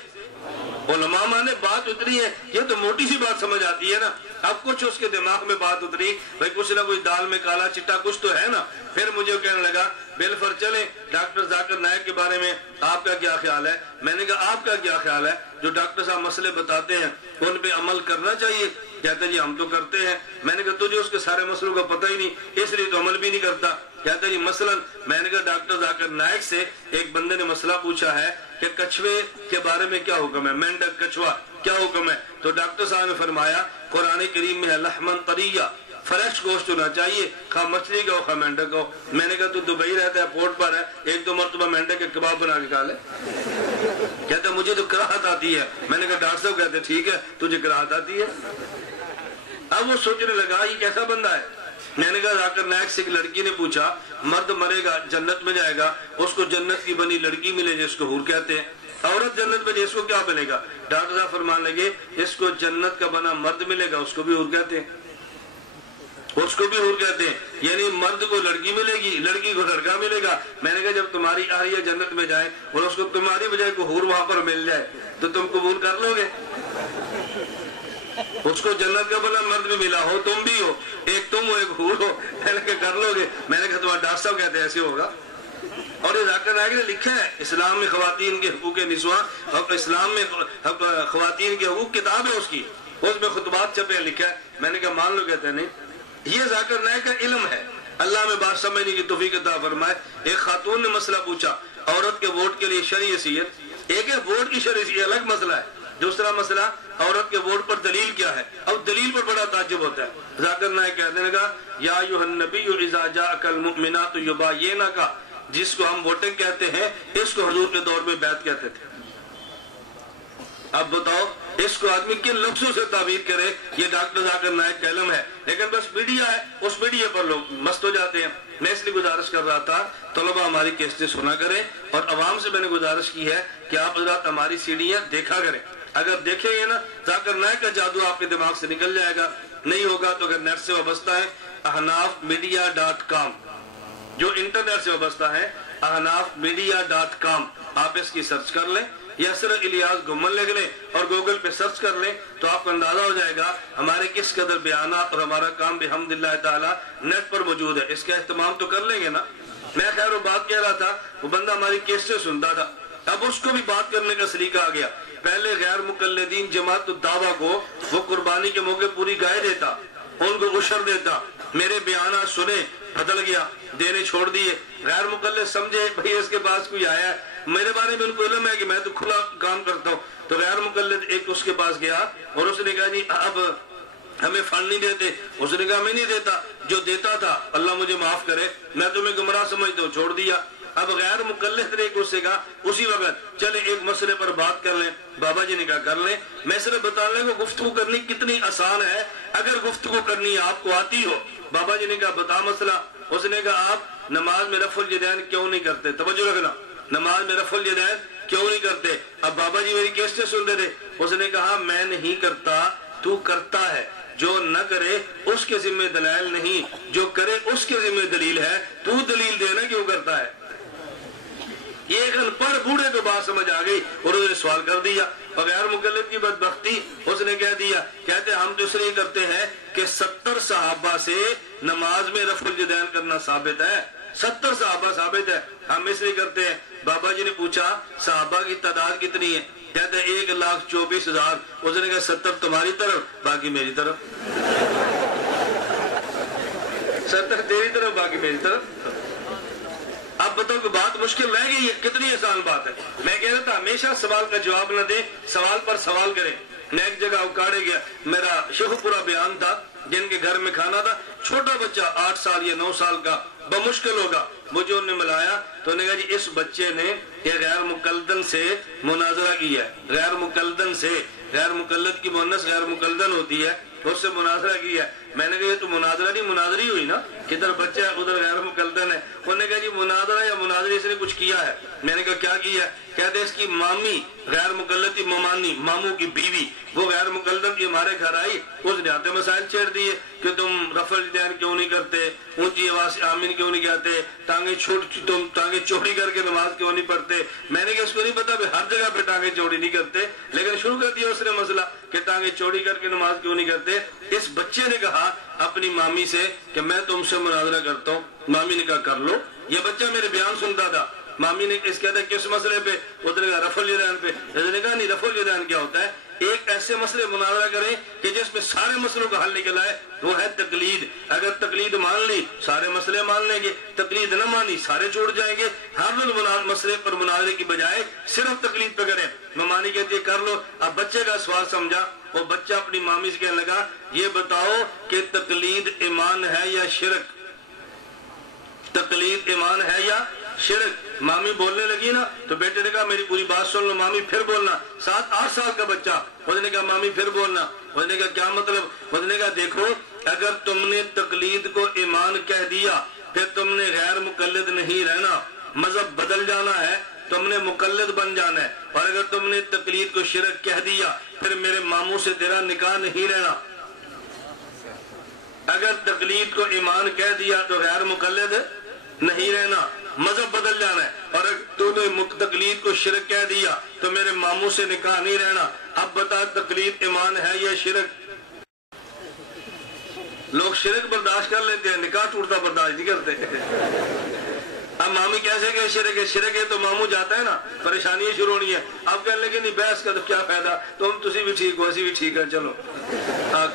علماء مانے. بات اتری ہے, یہ تو موٹی سی بات سمجھ آتی ہے نا. اب کچھ اس کے دماغ میں بات اتری, بھائی کچھ نہ کچھ دال میں کالا چٹا کچھ تو ہے نا. پھر مجھے کہنے لگا بالفر چلیں ڈاکٹر ذاکر نائک کے بارے میں آپ کا کیا خیال ہے؟ میں نے کہا آپ کا کیا خیال ہے؟ جو ڈاکٹر صاحب مسئلے بتاتے ہیں ان پہ عمل کرنا چاہیے؟ کہتے جی ہم تو کرتے ہیں. میں نے کہا تجھے اس کے سارے مسئلوں کا پتہ ہی نہیں, اس لیے تو عمل بھی نہیں کرتا. کہتا جی مثلا میں نے کہا ڈاکٹر ذاکر نائک سے ایک بندے نے مسئلہ پوچھا ہے کہ کچھوے کے بارے میں کیا حکم ہے, مینڈک کچھوا کیا حکم ہے؟ تو ڈاکٹر صاحب نے فرمایا قرآن کریم میں ہے لحمن طریہ, فریش گوشت ہونا چاہیے, خواہ مچھلی کا ہو خواہ مینڈک ہو. میں نے کہا تو دبئی رہتا ہے پورٹ پر ہے, 1-2 مرتبہ مینڈک کے کباب بنا کے کھا لے. کہتا مجھے تو کراہت آتی ہے. میں نے کہا ڈاکٹر صاحب کہتے ٹھیک ہے تجھے کراہت آتی ہے. اب وہ سوچنے لگا یہ کیسا بندہ ہے. میں نے کہا ذاکر نائک سے ایک لڑکی نے پوچھا مرد مرے گا جنت میں جائے گا, اس کو جنت کی بنی لڑکی ملے جس کو حور کہتے ہیں, عورت جنت میں جس کو کیا ملے گا؟ ڈاکٹر صاحب فرمانے لگے اس کو جنت کا بنا مرد ملے گا, اس کو بھی حور کہتے ہیں, اس کو بھی حور کہتے ہیں. یعنی مرد کو لڑکی ملے گی, لڑکی کو لڑکا ملے گا. میں نے کہا جب تمہاری اہلیہ جنت میں جائے اور اس کو تمہاری بجائے کو حور وہاں پر مل جائے تو تم قبول کر لو گے؟ اس کو جنت کا بنا مرد بھی ملا ہو, تم بھی ہو, ایک تم ہو ایک حور ہو, میں نے کہا کر لو گے؟ میں نے کہا تمہارا ڈاکٹر صاحب کہتے ہیں ایسے ہوگا. اور یہ ذاکر نائک نے لکھا ہے اسلام میں خواتین کے حقوق نسواں, اور اسلام میں خواتین کے حقوق کتاب ہے اس کی, اس میں خطبات چھپے ہیں, لکھا ہے. میں نے کہا مان لو, کہتے ہیں نہیں. یہ ذاکر نائک کا علم ہے, اللہ میں بات سمجھنے کی توفیق عطا فرمائے. ایک خاتون نے مسئلہ پوچھا عورت کے ووٹ کے لیے شرعی حیثیت. ایک ہے ووٹ کی شرعی حیثیت الگ مسئلہ ہے, دوسرا مسئلہ عورت کے ووٹ پر دلیل کیا ہے. اب دلیل پر بڑا تعجب ہوتا ہے. ذاکر نائک کہتے ہیں یا ایھا النبی اذا جاءک المؤمنات یباینک, جس کو ہم ووٹنگ کہتے ہیں اس کو حضور کے دور میں بیعت کہتے تھے. اب بتاؤ اس کو آدمی کن لفظوں سے تعبیر کرے؟ یہ ڈاکٹر ذاکر نائک کا علم ہے, لیکن بس میڈیا ہے, اس میڈیا پر لوگ مست ہو جاتے ہیں. میں اس لیے گزارش کر رہا تھا طلبہ ہماری کیسٹیں سنا کریں, اور عوام سے میں نے گزارش کی ہے کہ آپ حضرات ہماری سیڑیاں دیکھا کریں. اگر دیکھیں گے نا ذاکر نائک کا جادو آپ کے دماغ سے نکل جائے گا. نہیں ہوگا تو اگر نیٹ سے وابستہ ہے ahnafmedia.com, جو انٹرنیٹ سے وابستہ ہے ahnafmedia.com, آپ اس کی سرچ کر لیں. یاسر الیاس گمن لکھ لیں اور گوگل پہ سرچ کر لیں تو آپ کو اندازہ ہو جائے گا ہمارے کس قدر بیانات اور ہمارا کام بحمدللہ تعالی نیٹ پر موجود ہے. اس کا اہتمام تو کر لیں گے نا. میں خیر وہ بات کہہ رہا تھا, وہ بندہ ہماری کیس سے سنتا تھا, اب اس کو بھی بات کرنے کا سلیقہ آ گیا. پہلے غیر مقلدین جماعت الدعوہ کو وہ قربانی کے موقع پوری گائے دیتا, ان کو عشر دیتا. میرے بیانات سنے, بدل گیا, دینے چھوڑ دیے. غیر مقلد سمجھے بھئی اس کے پاس کوئی آیا ہے, میرے بارے میں ان کو علم ہے کہ میں تو کھلا کام کرتا ہوں. تو غیر مقلد ایک اس کے پاس گیا اور اس نے کہا جی اب ہمیں فنڈ نہیں دیتے. اس نے کہا میں نہیں دیتا, جو دیتا تھا اللہ مجھے معاف کرے, میں تمہیں گمراہ سمجھتا ہوں, چھوڑ دیا. اب غیر مقلد نے اس سے کہا اسی وقت چلے ایک مسئلے پر بات کر لیں. بابا جی نے کہا کر لیں. میں صرف بتانے کو گفتگو کرنی کتنی آسان ہے اگر گفتگو کرنی آپ کو آتی ہو. بابا جی نے کہا بتا مسئلہ. اس نے کہا آپ نماز میں رفع الیدین کیوں نہیں کرتے؟ توجہ رکھنا، نماز میں رفع الیدین کیوں نہیں کرتے؟ اب بابا جی میری کیسٹیں سن رہے تھے، اس نے کہا میں نہیں کرتا، تو کرتا ہے، جو نہ کرے اس کے ذمہ دلائل نہیں، جو کرے اس کے ذمہ دلیل ہے، تو دلیل دینا کیوں کرتا ہے؟ یہ ایک ان پڑھ بوڑھے کو بات سمجھ آ گئی اور انہوں نے سوال کر دیا، بغیر مقلد کی بدبختی اس نے کہہ دیا، کہتے ہم تو اس لیے کرتے ہیں کہ 70 صحابہ سے نماز میں رفع الیدین کرنا ثابت ہے، 70 صحابہ ثابت ہے، ہم اس لیے کرتے ہیں۔ بابا جی نے پوچھا صحابہ کی تعداد کتنی ہے؟ کہتے ہیں 1,24,000۔ اس نے کہا 70 تمہاری طرف باقی میری طرف، 70 تیری طرف باقی میری طرف۔ اب بتاؤ کہ بات مشکل رہ گئی ہے، کتنی آسان بات ہے۔ میں کہہ رہا تھا ہمیشہ سوال کا جواب نہ دیں، سوال پر سوال کریں۔ میں ایک جگہ اکاڑے گیا، میرا شیخ پورا بیان تھا، جن کے گھر میں کھانا تھا، چھوٹا بچہ 8 سال یا 9 سال کا، بمشکل ہوگا، مجھے انہوں نے ملایا تو انہوں نے کہا جی اس بچے نے یہ غیر مقلدن سے مناظرہ کیا ہے، غیر مقلدن سے، غیر مقلد کی مؤنث غیر مقلدن ہوتی ہے، اس سے مناظرہ کیا ہے۔ میں نے کہا یہ تو مناظرہ نہیں، مناظری ہوئی نا، کدھر بچہ ہے ادھر غیر مقلدن ہے۔ انہوں نے کہا جی مناظرہ یا مناظری اس نے کچھ کیا ہے۔ میں نے کہا کیا کیا ہے؟ کہتے اس کی مامی غیر مقلد کی ممانی، ماموں کی بیوی، وہ غیر مقلد کی ہمارے گھر آئی، اس نے آتے مسائل چھیڑ دیے کہ تم رفع الیدین کیوں نہیں کرتے، اونچی آواز سے آمین کیوں نہیں کہتے، تم ٹانگیں چوڑی کر کے نماز کیوں نہیں پڑھتے۔ میں نے کہا اس کو نہیں پتا ہر جگہ پہ ٹانگیں چوڑی نہیں کرتے، لیکن شروع کر دیا اس نے مسئلہ کہ ٹانگیں چوڑی کر کے نماز کیوں نہیں کرتے۔ اس بچے نے کہا اپنی مامی سے کہ میں تم سے مناظرہ کرتا ہوں۔ مامی نے کہا کر لو۔ یہ بچہ میرے بیان سنتا تھا، مامی نے اس کہتا ہے کس مسئلے پہ؟ اس نے کہا رفع الیدین پہ۔ اس نے کہا نہیں، رفع الیدین کیا ہوتا ہے؟ ایک ایسے مسئلے مناظرہ کریں کہ جس میں سارے مسئلوں کا حل نکل آئے، وہ ہے تقلید۔ اگر تقلید مان لی سارے مسئلے مان لیں گے، تقلید نہ مانی سارے چھوڑ جائیں گے۔ ہر مسئلے پر مناظرے کی بجائے صرف تقلید پہ کریں۔ ممانی کہتی ہے کر لو۔ اب بچے کا سوال سمجھا، وہ بچہ اپنی مامی سے کہنے لگا یہ بتاؤ کہ تقلید ایمان ہے یا شرک؟ تقلید ایمان ہے یا شرک؟ مامی بولنے لگی نا تو بیٹے نے کہا میری پوری بات سن لو مامی، پھر بولنا۔ 7-8 سال کا بچہ، اس نے کہا مامی پھر بولنا۔ اس نے کہا کیا مطلب؟ اس نے کہا دیکھو اگر تم نے تقلید کو ایمان کہہ دیا پھر تم نے غیر مقلد نہیں رہنا، مذہب بدل جانا ہے، تم نے مقلد بن جانا ہے۔ اور اگر تم نے تقلید کو شرک کہہ دیا پھر میرے ماموں سے تیرا نکاح نہیں رہنا۔ اگر تقلید کو ایمان کہہ دیا تو غیر مقلد نہیں رہنا، مذہب بدل جانا ہے، اور اگر تو نے تقلید کو شرک کہہ دیا تو میرے ماموں سے نکاح نہیں رہنا۔ اب بتا تقلید ایمان ہے یا شرک؟ لوگ شرک برداشت کر لیتے ہیں، نکاح ٹوٹتا برداشت نہیں کرتے۔ اب مامی کیسے کہ شرک ہے؟ شرک ہے تو ماموں جاتا ہے نا، پریشانیاں شروع ہونی ہے۔ اب کہنے لگے نہیں بحث کا تو کیا فائدہ، تم تسی بھی ٹھیک ہو اسی بھی ٹھیک ہے، چلو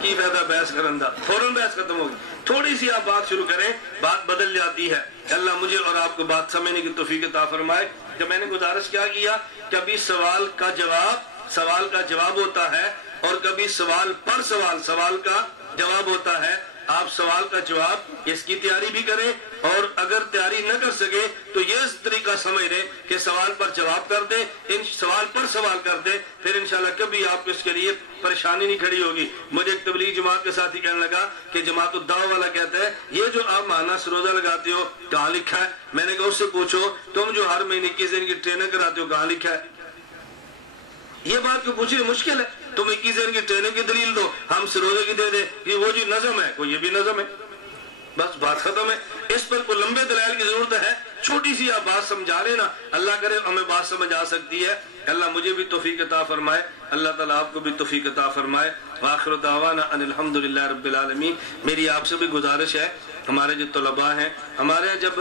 کی فائدہ بحث کرن دا، فوراً بحث ختم ہوگی۔ تھوڑی سی آپ بات شروع کریں بات بدل جاتی ہے۔ اللہ مجھے اور آپ کو بات سمجھنے کی توفیق عطا فرمائے۔ کہ میں نے گزارش کیا کیا، کبھی سوال کا جواب ہوتا ہے اور کبھی سوال پر سوال کا جواب ہوتا ہے۔ آپ سوال کا جواب اس کی تیاری بھی کریں، اور اگر تیاری نہ کر سکے تو یہ طریقہ سمجھ لیں کہ سوال پر جواب کر دیں، سوال پر سوال کر دیں، پھر انشاءاللہ کبھی آپ کو اس کے لیے پریشانی نہیں کھڑی ہوگی۔ مجھے ایک تبلیغ جماعت کے ساتھی کہنے لگا کہ جماعت الدعوہ والا کہتا ہے یہ جو آپ ماہانہ سروزہ لگاتے ہو کہاں لکھا ہے؟ میں نے کہا اس سے پوچھو تم جو ہر مہینے 21 دن کی ٹریننگ کراتے ہو کہاں لکھا ہے؟ یہ بات کو پوچھیے مشکل ہے۔ تم 21 دن کی ٹریننگ کی دلیل دو، ہم سروزے کی دے دیں کہ وہ جی نظم ہے، کوئی یہ بھی نظم ہے، بس بات ختم ہے۔ اس پر کوئی لمبے دلائل کی ضرورت ہے، چھوٹی سی آپ بات سمجھا لیں نا، اللہ کرے ہمیں بات سمجھ آ سکتی ہے۔ اللہ مجھے بھی توفیق عطا فرمائے، اللہ تعالیٰ آپ کو بھی توفیق عطا فرمائے۔ وآخر دعوانا ان الحمدللہ رب العالمین۔ میری آپ سے بھی گزارش ہے، ہمارے جو طلباء ہیں، ہمارے جب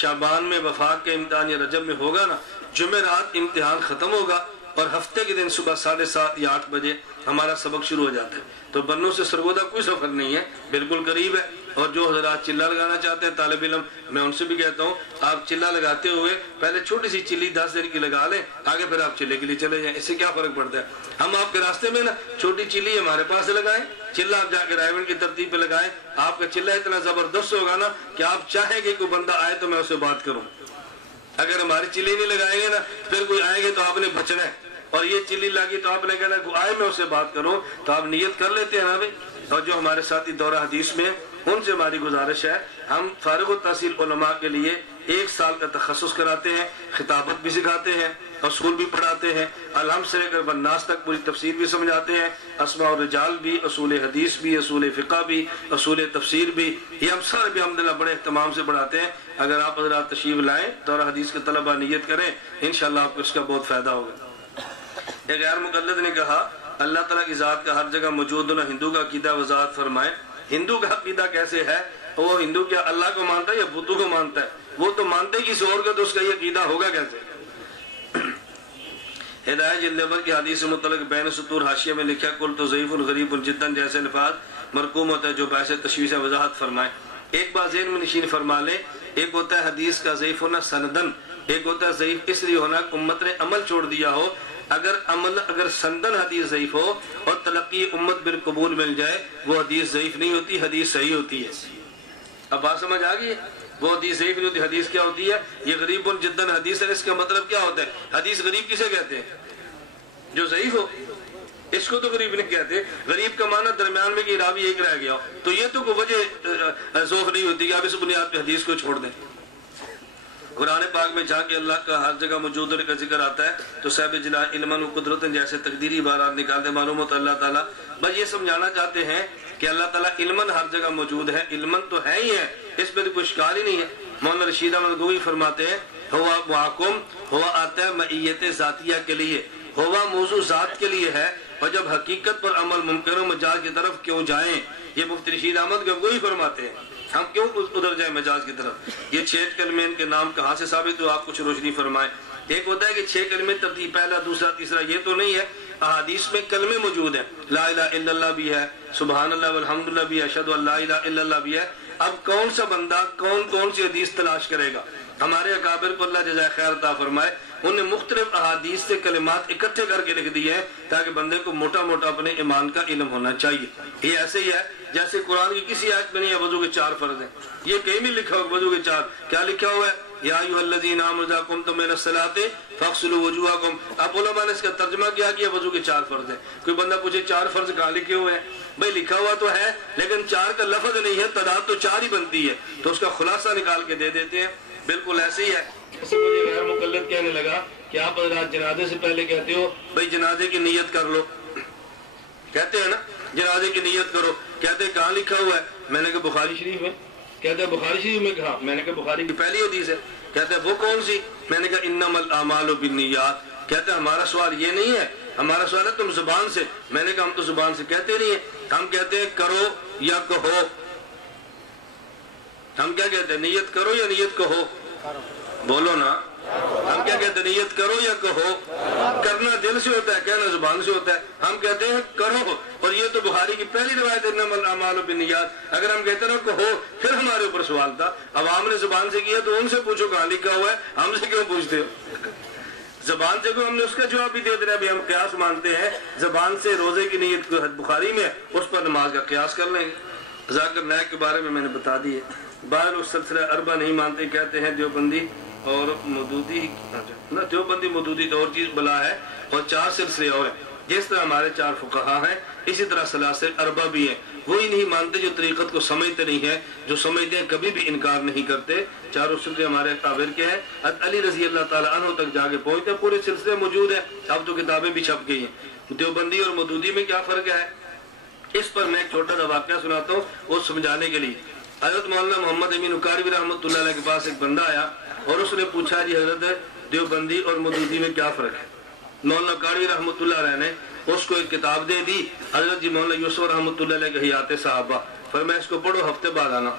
شعبان میں وفاق کے امتحان یا رجب میں ہوگا نا، جمعرات امتحان ختم ہوگا اور ہفتے کے دن صبح 7:30 یا 8 بجے ہمارا سبق شروع ہو جاتا ہے۔ تو بنوں سے سرگودا کوئی سفر نہیں ہے، بالکل قریب ہے۔ اور جو حضرات چلہ لگانا چاہتے ہیں طالب علم، میں ان سے بھی کہتا ہوں آپ چلہ لگاتے ہوئے پہلے چھوٹی سی چلی 10 دن کی لگا لیں، آگے پھر آپ چلے کے لیے چلے جائیں، اس سے کیا فرق پڑتا ہے؟ ہم آپ کے راستے میں نا چھوٹی چلی ہمارے پاس لگائیں، چلہ آپ جا کے رائیونڈ کی ترتیب پہ لگائیں۔ آپ کا چلہ اتنا زبردست ہوگا نا کہ آپ چاہیں کہ کوئی بندہ آئے تو میں اسے بات کروں۔ اگر ہماری چلی نہیں لگائیں گے نا پھر کوئی آئیں گے تو آپ نے بچنا ہے، اور یہ چلی لگی تو آپ نے کہنا آئے میں اسے بات کروں، تو آپ نیت کر لیتے ہیں نا بھائی۔ اور جو ہمارے ساتھی دورہ حدیث میں ان سے ہماری گزارش ہے ہم فارغ التحصیل علماء کے لیے 1 سال کا تخصص کراتے ہیں، خطابت بھی سکھاتے ہیں، اصول بھی پڑھاتے ہیں، الحمد سے لے کر والناس تک پوری تفسیر بھی سمجھاتے ہیں، اسماء الرجال بھی، اصول حدیث بھی، اصول فقہ بھی، اصول تفسیر بھی، یہ ہم سارے بھی الحمدللہ بڑے اہتمام سے پڑھاتے ہیں۔ اگر آپ حضرات تشریف لائیں تو اور حدیث کے طلبہ نیت کریں، انشاءاللہ آپ کو اس کا بہت فائدہ ہوگا۔ ایک غیر مقلد نے کہا اللہ تعالیٰ کی ذات کا ہر جگہ موجود ہونا ہندو کا عقیدہ وضاحت فرمائیں۔ ہندو کا عقیدہ کیسے ہے؟ وہ ہندو کیا اللہ کو مانتا ہے یا بتوں کو مانتا ہے؟ وہ تو مانتے ہی کسی اور کا، تو اس کا یہ عقیدہ ہوگا کیسے؟ ہدایت جلد اول کی حدیث متعلق بین سطور حاشیہ میں لکھا کل تو ضعیف غریب جداً جیسے الفاظ مرقوم ہوتا ہے جو باعث تشویش وضاحت فرمائیں۔ ایک بات ذہن میں نشین فرما لیں، ایک ہوتا ہے حدیث کا ضعیف ہونا سندن، ایک ہوتا ہے ضعیف اس لیے ہونا کہ امت نے عمل چھوڑ دیا ہو۔ اگر سندن حدیث ضعیف ہو اور تلقی امت بالقبول مل جائے، وہ حدیث ضعیف نہیں ہوتی، حدیث صحیح ہوتی ہے۔ اب بات سمجھ آ گئی؟ وہ حدیث ضعیف نہیں ہوتی، حدیث کیا ہوتی ہے؟ یہ غریب جداً حدیث ہے، اس کا مطلب کیا ہوتا ہے؟ حدیث غریب کسے کہتے ہیں؟ جو ضعیف ہو، اس کو تو غریب نہیں کہتے۔ غریب کا معنی درمیان میں کہ راوی ایک رہ گیا ہو، تو یہ تو کوئی وجہ ذوق نہیں ہوتی کہ آپ اس بنیاد پہ حدیث کو چھوڑ دیں۔ قرآن پاک میں جہاں کہ اللہ کا ہر جگہ موجود ہونے کا ذکر آتا ہے تو صاحب جلال علماً و قدرت جیسے تقدیری عبارات نکالتے معلوم ہوتا اللہ تعالیٰ بس یہ سمجھانا چاہتے ہیں کہ اللہ تعالیٰ علماً ہر جگہ موجود ہے، علماً تو ہے ہی ہے، اس پہ تو کوئی اشکال ہی نہیں ہے۔ مولانا رشید احمد گوئی فرماتے ہیں ہوا محکم، ہوا آتا ہے معیت ذاتیہ کے لیے، ہوا موضوع ذات کے لیے ہے، اور جب حقیقت پر عمل ممکن و مجاز کی طرف کیوں جائیں، یہ مفتی رشید احمد گوئی فرماتے ہیں، ہم کیوں ادھر جائیں مجاز کی طرف؟ یہ 6 کلمے ان کے نام کہاں سے ثابت ہو؟ آپ کچھ روشنی فرمائیں۔ ایک ہوتا ہے کہ 6 کلمے ترتیب پہلا دوسرا تیسرا، یہ تو نہیں ہے، احادیث میں کلمے موجود ہیں، لا الہ الا اللہ بھی ہے، سبحان اللہ والحمدللہ بھی ہے، اشہد ان لا الہ الا اللہ بھی ہے۔ اب کون سا بندہ کون سی حدیث تلاش کرے گا؟ ہمارے اکابر کو اللہ جزائے خیر عطا فرمائے، انہوں نے مختلف احادیث سے کلمات اکٹھے کر کے لکھ دیے ہیں تاکہ بندے کو موٹا موٹا اپنے ایمان کا علم ہونا چاہیے۔ یہ ایسے ہی ہے جیسے قرآن کی کسی آیت میں نہیں ہے وضو کے 4 فرض ہیں، یہ کہیں بھی لکھا ہوا وضو کے 4 کیا لکھا ہوا ہے؟ یا ایھا الذین آمنوا اذا قمتم الی الصلاۃ فاغسلوا وجوہکم۔ اب علماء نے اس کا ترجمہ کیا کہ وضو کے 4 فرض ہیں۔ کوئی بندہ پوچھے 4 فرض کہاں لکھے ہوئے ہیں؟ بھائی لکھا ہوا تو ہے لیکن 4 کا لفظ نہیں ہے، تعداد تو 4 ہی بنتی ہے، تو اس کا خلاصہ نکال کے دے دیتے ہیں۔ بالکل ایسے ہی ہے۔ اس مجھے غیر مقلد کہنے لگا کہ آپ حضرات جنازے سے پہلے کہتے ہو بھائی جنازے کی نیت کر لو، کہتے ہیں نا جنازے کی نیت کرو، کہتے ہیں کہاں لکھا ہوا ہے؟ میں نے کہا بخاری شریف میں، کہتے ہیں بخاری شریف میں کہا، میں نے کہا بخاری کی پہلی حدیث ہے، کہتے ہیں وہ کون سی؟ میں نے کہا انما الاعمال بالنیات۔ کہتے ہیں ہمارا سوال یہ نہیں ہے، ہمارا سوال ہے تم زبان سے۔ میں نے کہا ہم تو زبان سے کہتے نہیں ہیں، ہم کہتے ہیں کرو یا کہو۔ ہم کیا کہتے ہیں؟ نیت کرو یا نیت کہو؟ بولو نا، ہم کیا کہتے ہیں؟ نیت کرو یا کہو؟ کرنا دل سے ہوتا ہے، کہنا زبان سے ہوتا ہے۔ ہم کہتے ہیں کرو، اور یہ تو بخاری کی پہلی روایت ہے انما الاعمال بالنیات۔ اگر ہم کہتے ہیں نا کہو، پھر ہمارے اوپر سوال تھا، عوام نے زبان سے کیا تو ان سے پوچھو کہاں لکھا ہوا ہے، ہم سے کیوں پوچھتے ہو؟ زبان سے کو ہم نے اس کا جواب بھی دے دینا، ابھی ہم قیاس مانتے ہیں، زبان سے روزے کی نیت بخاری میں، اس پر نماز کا قیاس کر لیں گے۔ ذاکر نائک کے بارے میں نے بتا دی ہے، بعض لوگ سلسلہ اربع نہیں مانتے، کہتے ہیں دیوبندی اور مودودی، نہ دیوبندی مودودی تو اور چیز بلا ہے، اور 4 سلسلے اور ہیں۔ جس طرح ہمارے 4 فقہا ہیں اسی طرح سلاسل اربع بھی ہیں، وہی نہیں مانتے جو طریقت کو سمجھتے نہیں ہیں، جو سمجھتے ہیں کبھی بھی انکار نہیں کرتے۔ 4 سلسلے ہمارے اکابر کے ہیں، علی رضی اللہ تعالیٰ عنہ تک جا کے پہنچتے ہیں، پورے سلسلے موجود ہیں، اب تو کتابیں بھی چھپ گئی ہیں۔ دیوبندی اور مودودی میں کیا فرق ہے؟ اس پر میں ایک چھوٹا سا واقعہ سناتا ہوں وہ سمجھانے کے لیے۔ حضرت مولانا محمد امین اکاڑوی رحمۃ اللہ علیہ کے پاس ایک بندہ آیا اور اس نے پوچھا جی حضرت دیوبندی اور مودودی میں کیا فرق ہے؟ مولانا اکاڑوی رحمۃ اللہ علیہ نے اس کو ایک کتاب دے دی، حضرت جی مولانا یوسف رحمۃ اللہ علیہ کے حیات صحابہ، فرمایا اس کو پڑھو ہفتے بعد آنا۔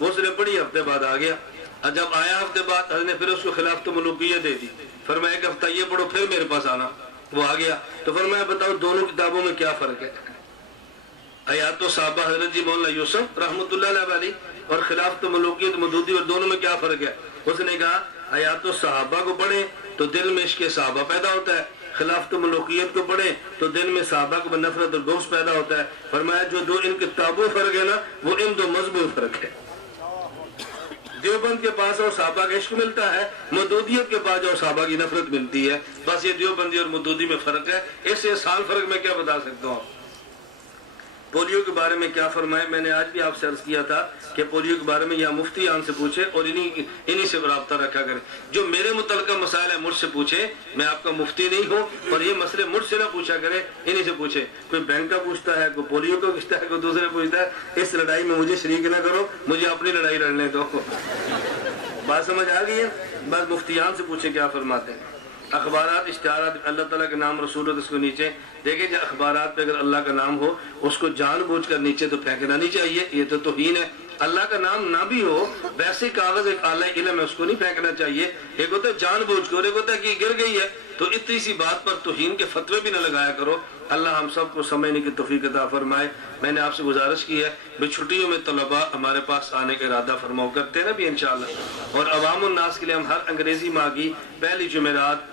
وہ اس نے پڑھی، ہفتے بعد آ گیا، اور جب آیا ہفتے بعد حضرت نے پھر اس کو خلافت ملوکیہ دے دی، فرمایا ایک ہفتہ یہ پڑھو پھر میرے پاس آنا۔ وہ آ گیا تو فرمایا بتاؤ دونوں کتابوں میں کیا فرق ہے؟ حیات و صحابہ حضرت جی مولانا یوسف رحمۃ اللہ علیہ اور خلافت ملوکیت مودودی، اور دونوں میں کیا فرق ہے؟ اس نے کہا حیات و صحابہ کو پڑھیں تو دل میں عشق صحابہ پیدا ہوتا ہے، خلافت ملوکیت کو پڑھیں تو دل میں صحابہ کو نفرت اور بغض پیدا ہوتا ہے۔ فرمایا جو دو ان کتابوں فرق ہے نا وہ ان 2 مذہبوں میں فرق ہے۔ دیوبند کے پاس اور صحابہ کا عشق ملتا ہے، مودودیت کے پاس اور صحابہ کی نفرت ملتی ہے، بس یہ دیوبندی اور مودودی میں فرق ہے۔ اس سے آسان فرق میں کیا بتا سکتا ہوں؟ پولیو کے بارے میں کیا فرمائے؟ میں نے آج بھی آپ سے عرض کیا تھا کہ پولیو کے بارے میں یا مفتی آن سے پوچھے اور انہی سے رابطہ رکھا کرے. جو میرے متعلقہ مسائل ہے مجھ سے پوچھے، میں آپ کا مفتی نہیں ہوں، اور یہ مسئلے مجھ سے نہ پوچھا کرے، انہی سے پوچھے. کوئی بینک کا پوچھتا ہے، کوئی پولیو کا پوچھتا ہے، کوئی دوسرے پوچھتا ہے. اس لڑائی میں مجھے شریک نہ کرو، مجھے اپنی لڑائی لڑنے دو. بات سمجھ آ گئی ہے؟ بس مفتیان سے پوچھیں کیا فرماتے ہیں. اخبارات اشتہارات اللہ تعالیٰ کے نام رسول اس کو نیچے دیکھیں. جو اخبارات پہ اگر اللہ کا نام ہو اس کو جان بوجھ کر نیچے تو پھینکنا نہیں چاہیے، یہ تو توہین ہے. اللہ کا نام نہ بھی ہو ویسے کاغذ ایک اعلیٰ علم ہے، اس کو نہیں پھینکنا چاہیے. ایک ہوتا ہے جان بوجھ کے اور ایک ہوتا ہے کہ گر گئی ہے، تو اتنی سی بات پر توہین کے فتوے بھی نہ لگایا کرو. اللہ ہم سب کو سمجھنے کی توفیق عطا فرمائے. میں نے آپ سے گزارش کی ہے بھی چھٹیوں میں طلباء ہمارے پاس آنے کا ارادہ فرماؤ، کرتے ہیں نا بھی انشاءاللہ. اور عوام الناس کے لیے ہم ہر انگریزی ماہ کی پہلی جمعرات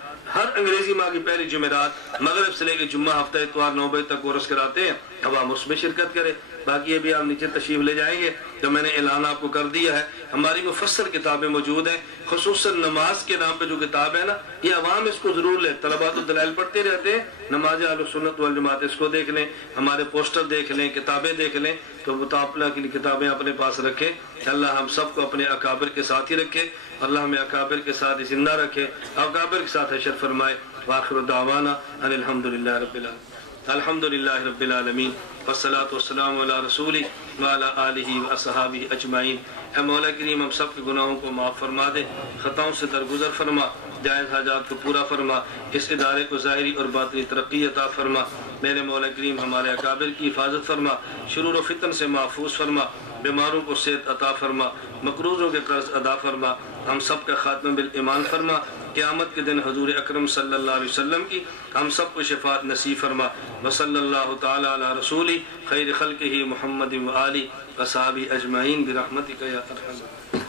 مغرب سے لے کے جمعہ ہفتہ اتوار 9 بجے تک کورس کراتے ہیں. عوام اس میں شرکت کرے. باقی ابھی آپ نیچے تشریف لے جائیں گے تو میں نے اعلان آپ کو کر دیا ہے. ہماری مفصل کتابیں موجود ہیں، خصوصاً نماز کے نام پہ جو کتاب ہے نا، یہ عوام اس کو ضرور لے. طلباء تو دلائل پڑھتے رہتے ہیں، نماز اہل سنت والجماعت اس کو دیکھ لیں، ہمارے پوسٹر دیکھ لیں، کتابیں دیکھ لیں. تو مطالعہ کے لیے کتابیں اپنے پاس رکھیں. اللہ ہم سب کو اپنے اکابر کے ساتھ ہی رکھے. اللہ ہمیں اکابر کے ساتھ ہی زندہ رکھے، اکابر کے ساتھ حشر فرمائے. وآخر دعوانا ان الحمدللہ رب العالمین. الحمدللہ رب العالمین والصلاة والسلام علی رسولی وعلی آلہ واصحابہ اجمعین. اے مولا کریم ہم سب کے گناہوں کو معاف فرما دے، خطاؤں سے درگزر فرما، جائز حاجات کو پورا فرما، اس ادارے کو ظاہری اور باطنی ترقی عطا فرما. میرے مولا کریم ہمارے اکابر کی حفاظت فرما، شرور و فتن سے محفوظ فرما، بیماروں کو صحت عطا فرما، مقروضوں کے قرض ادا فرما. ہم سب کا خاتمہ بالایمان فرما. قیامت کے دن حضور اکرم صلی اللہ علیہ وسلم کی ہم سب کو شفاعت نصیب فرما. وصلی اللہ تعالی علی رسولی خیر خلقہ محمد و آلہ وصحبہ اجمعین برحمتک یا ارحم.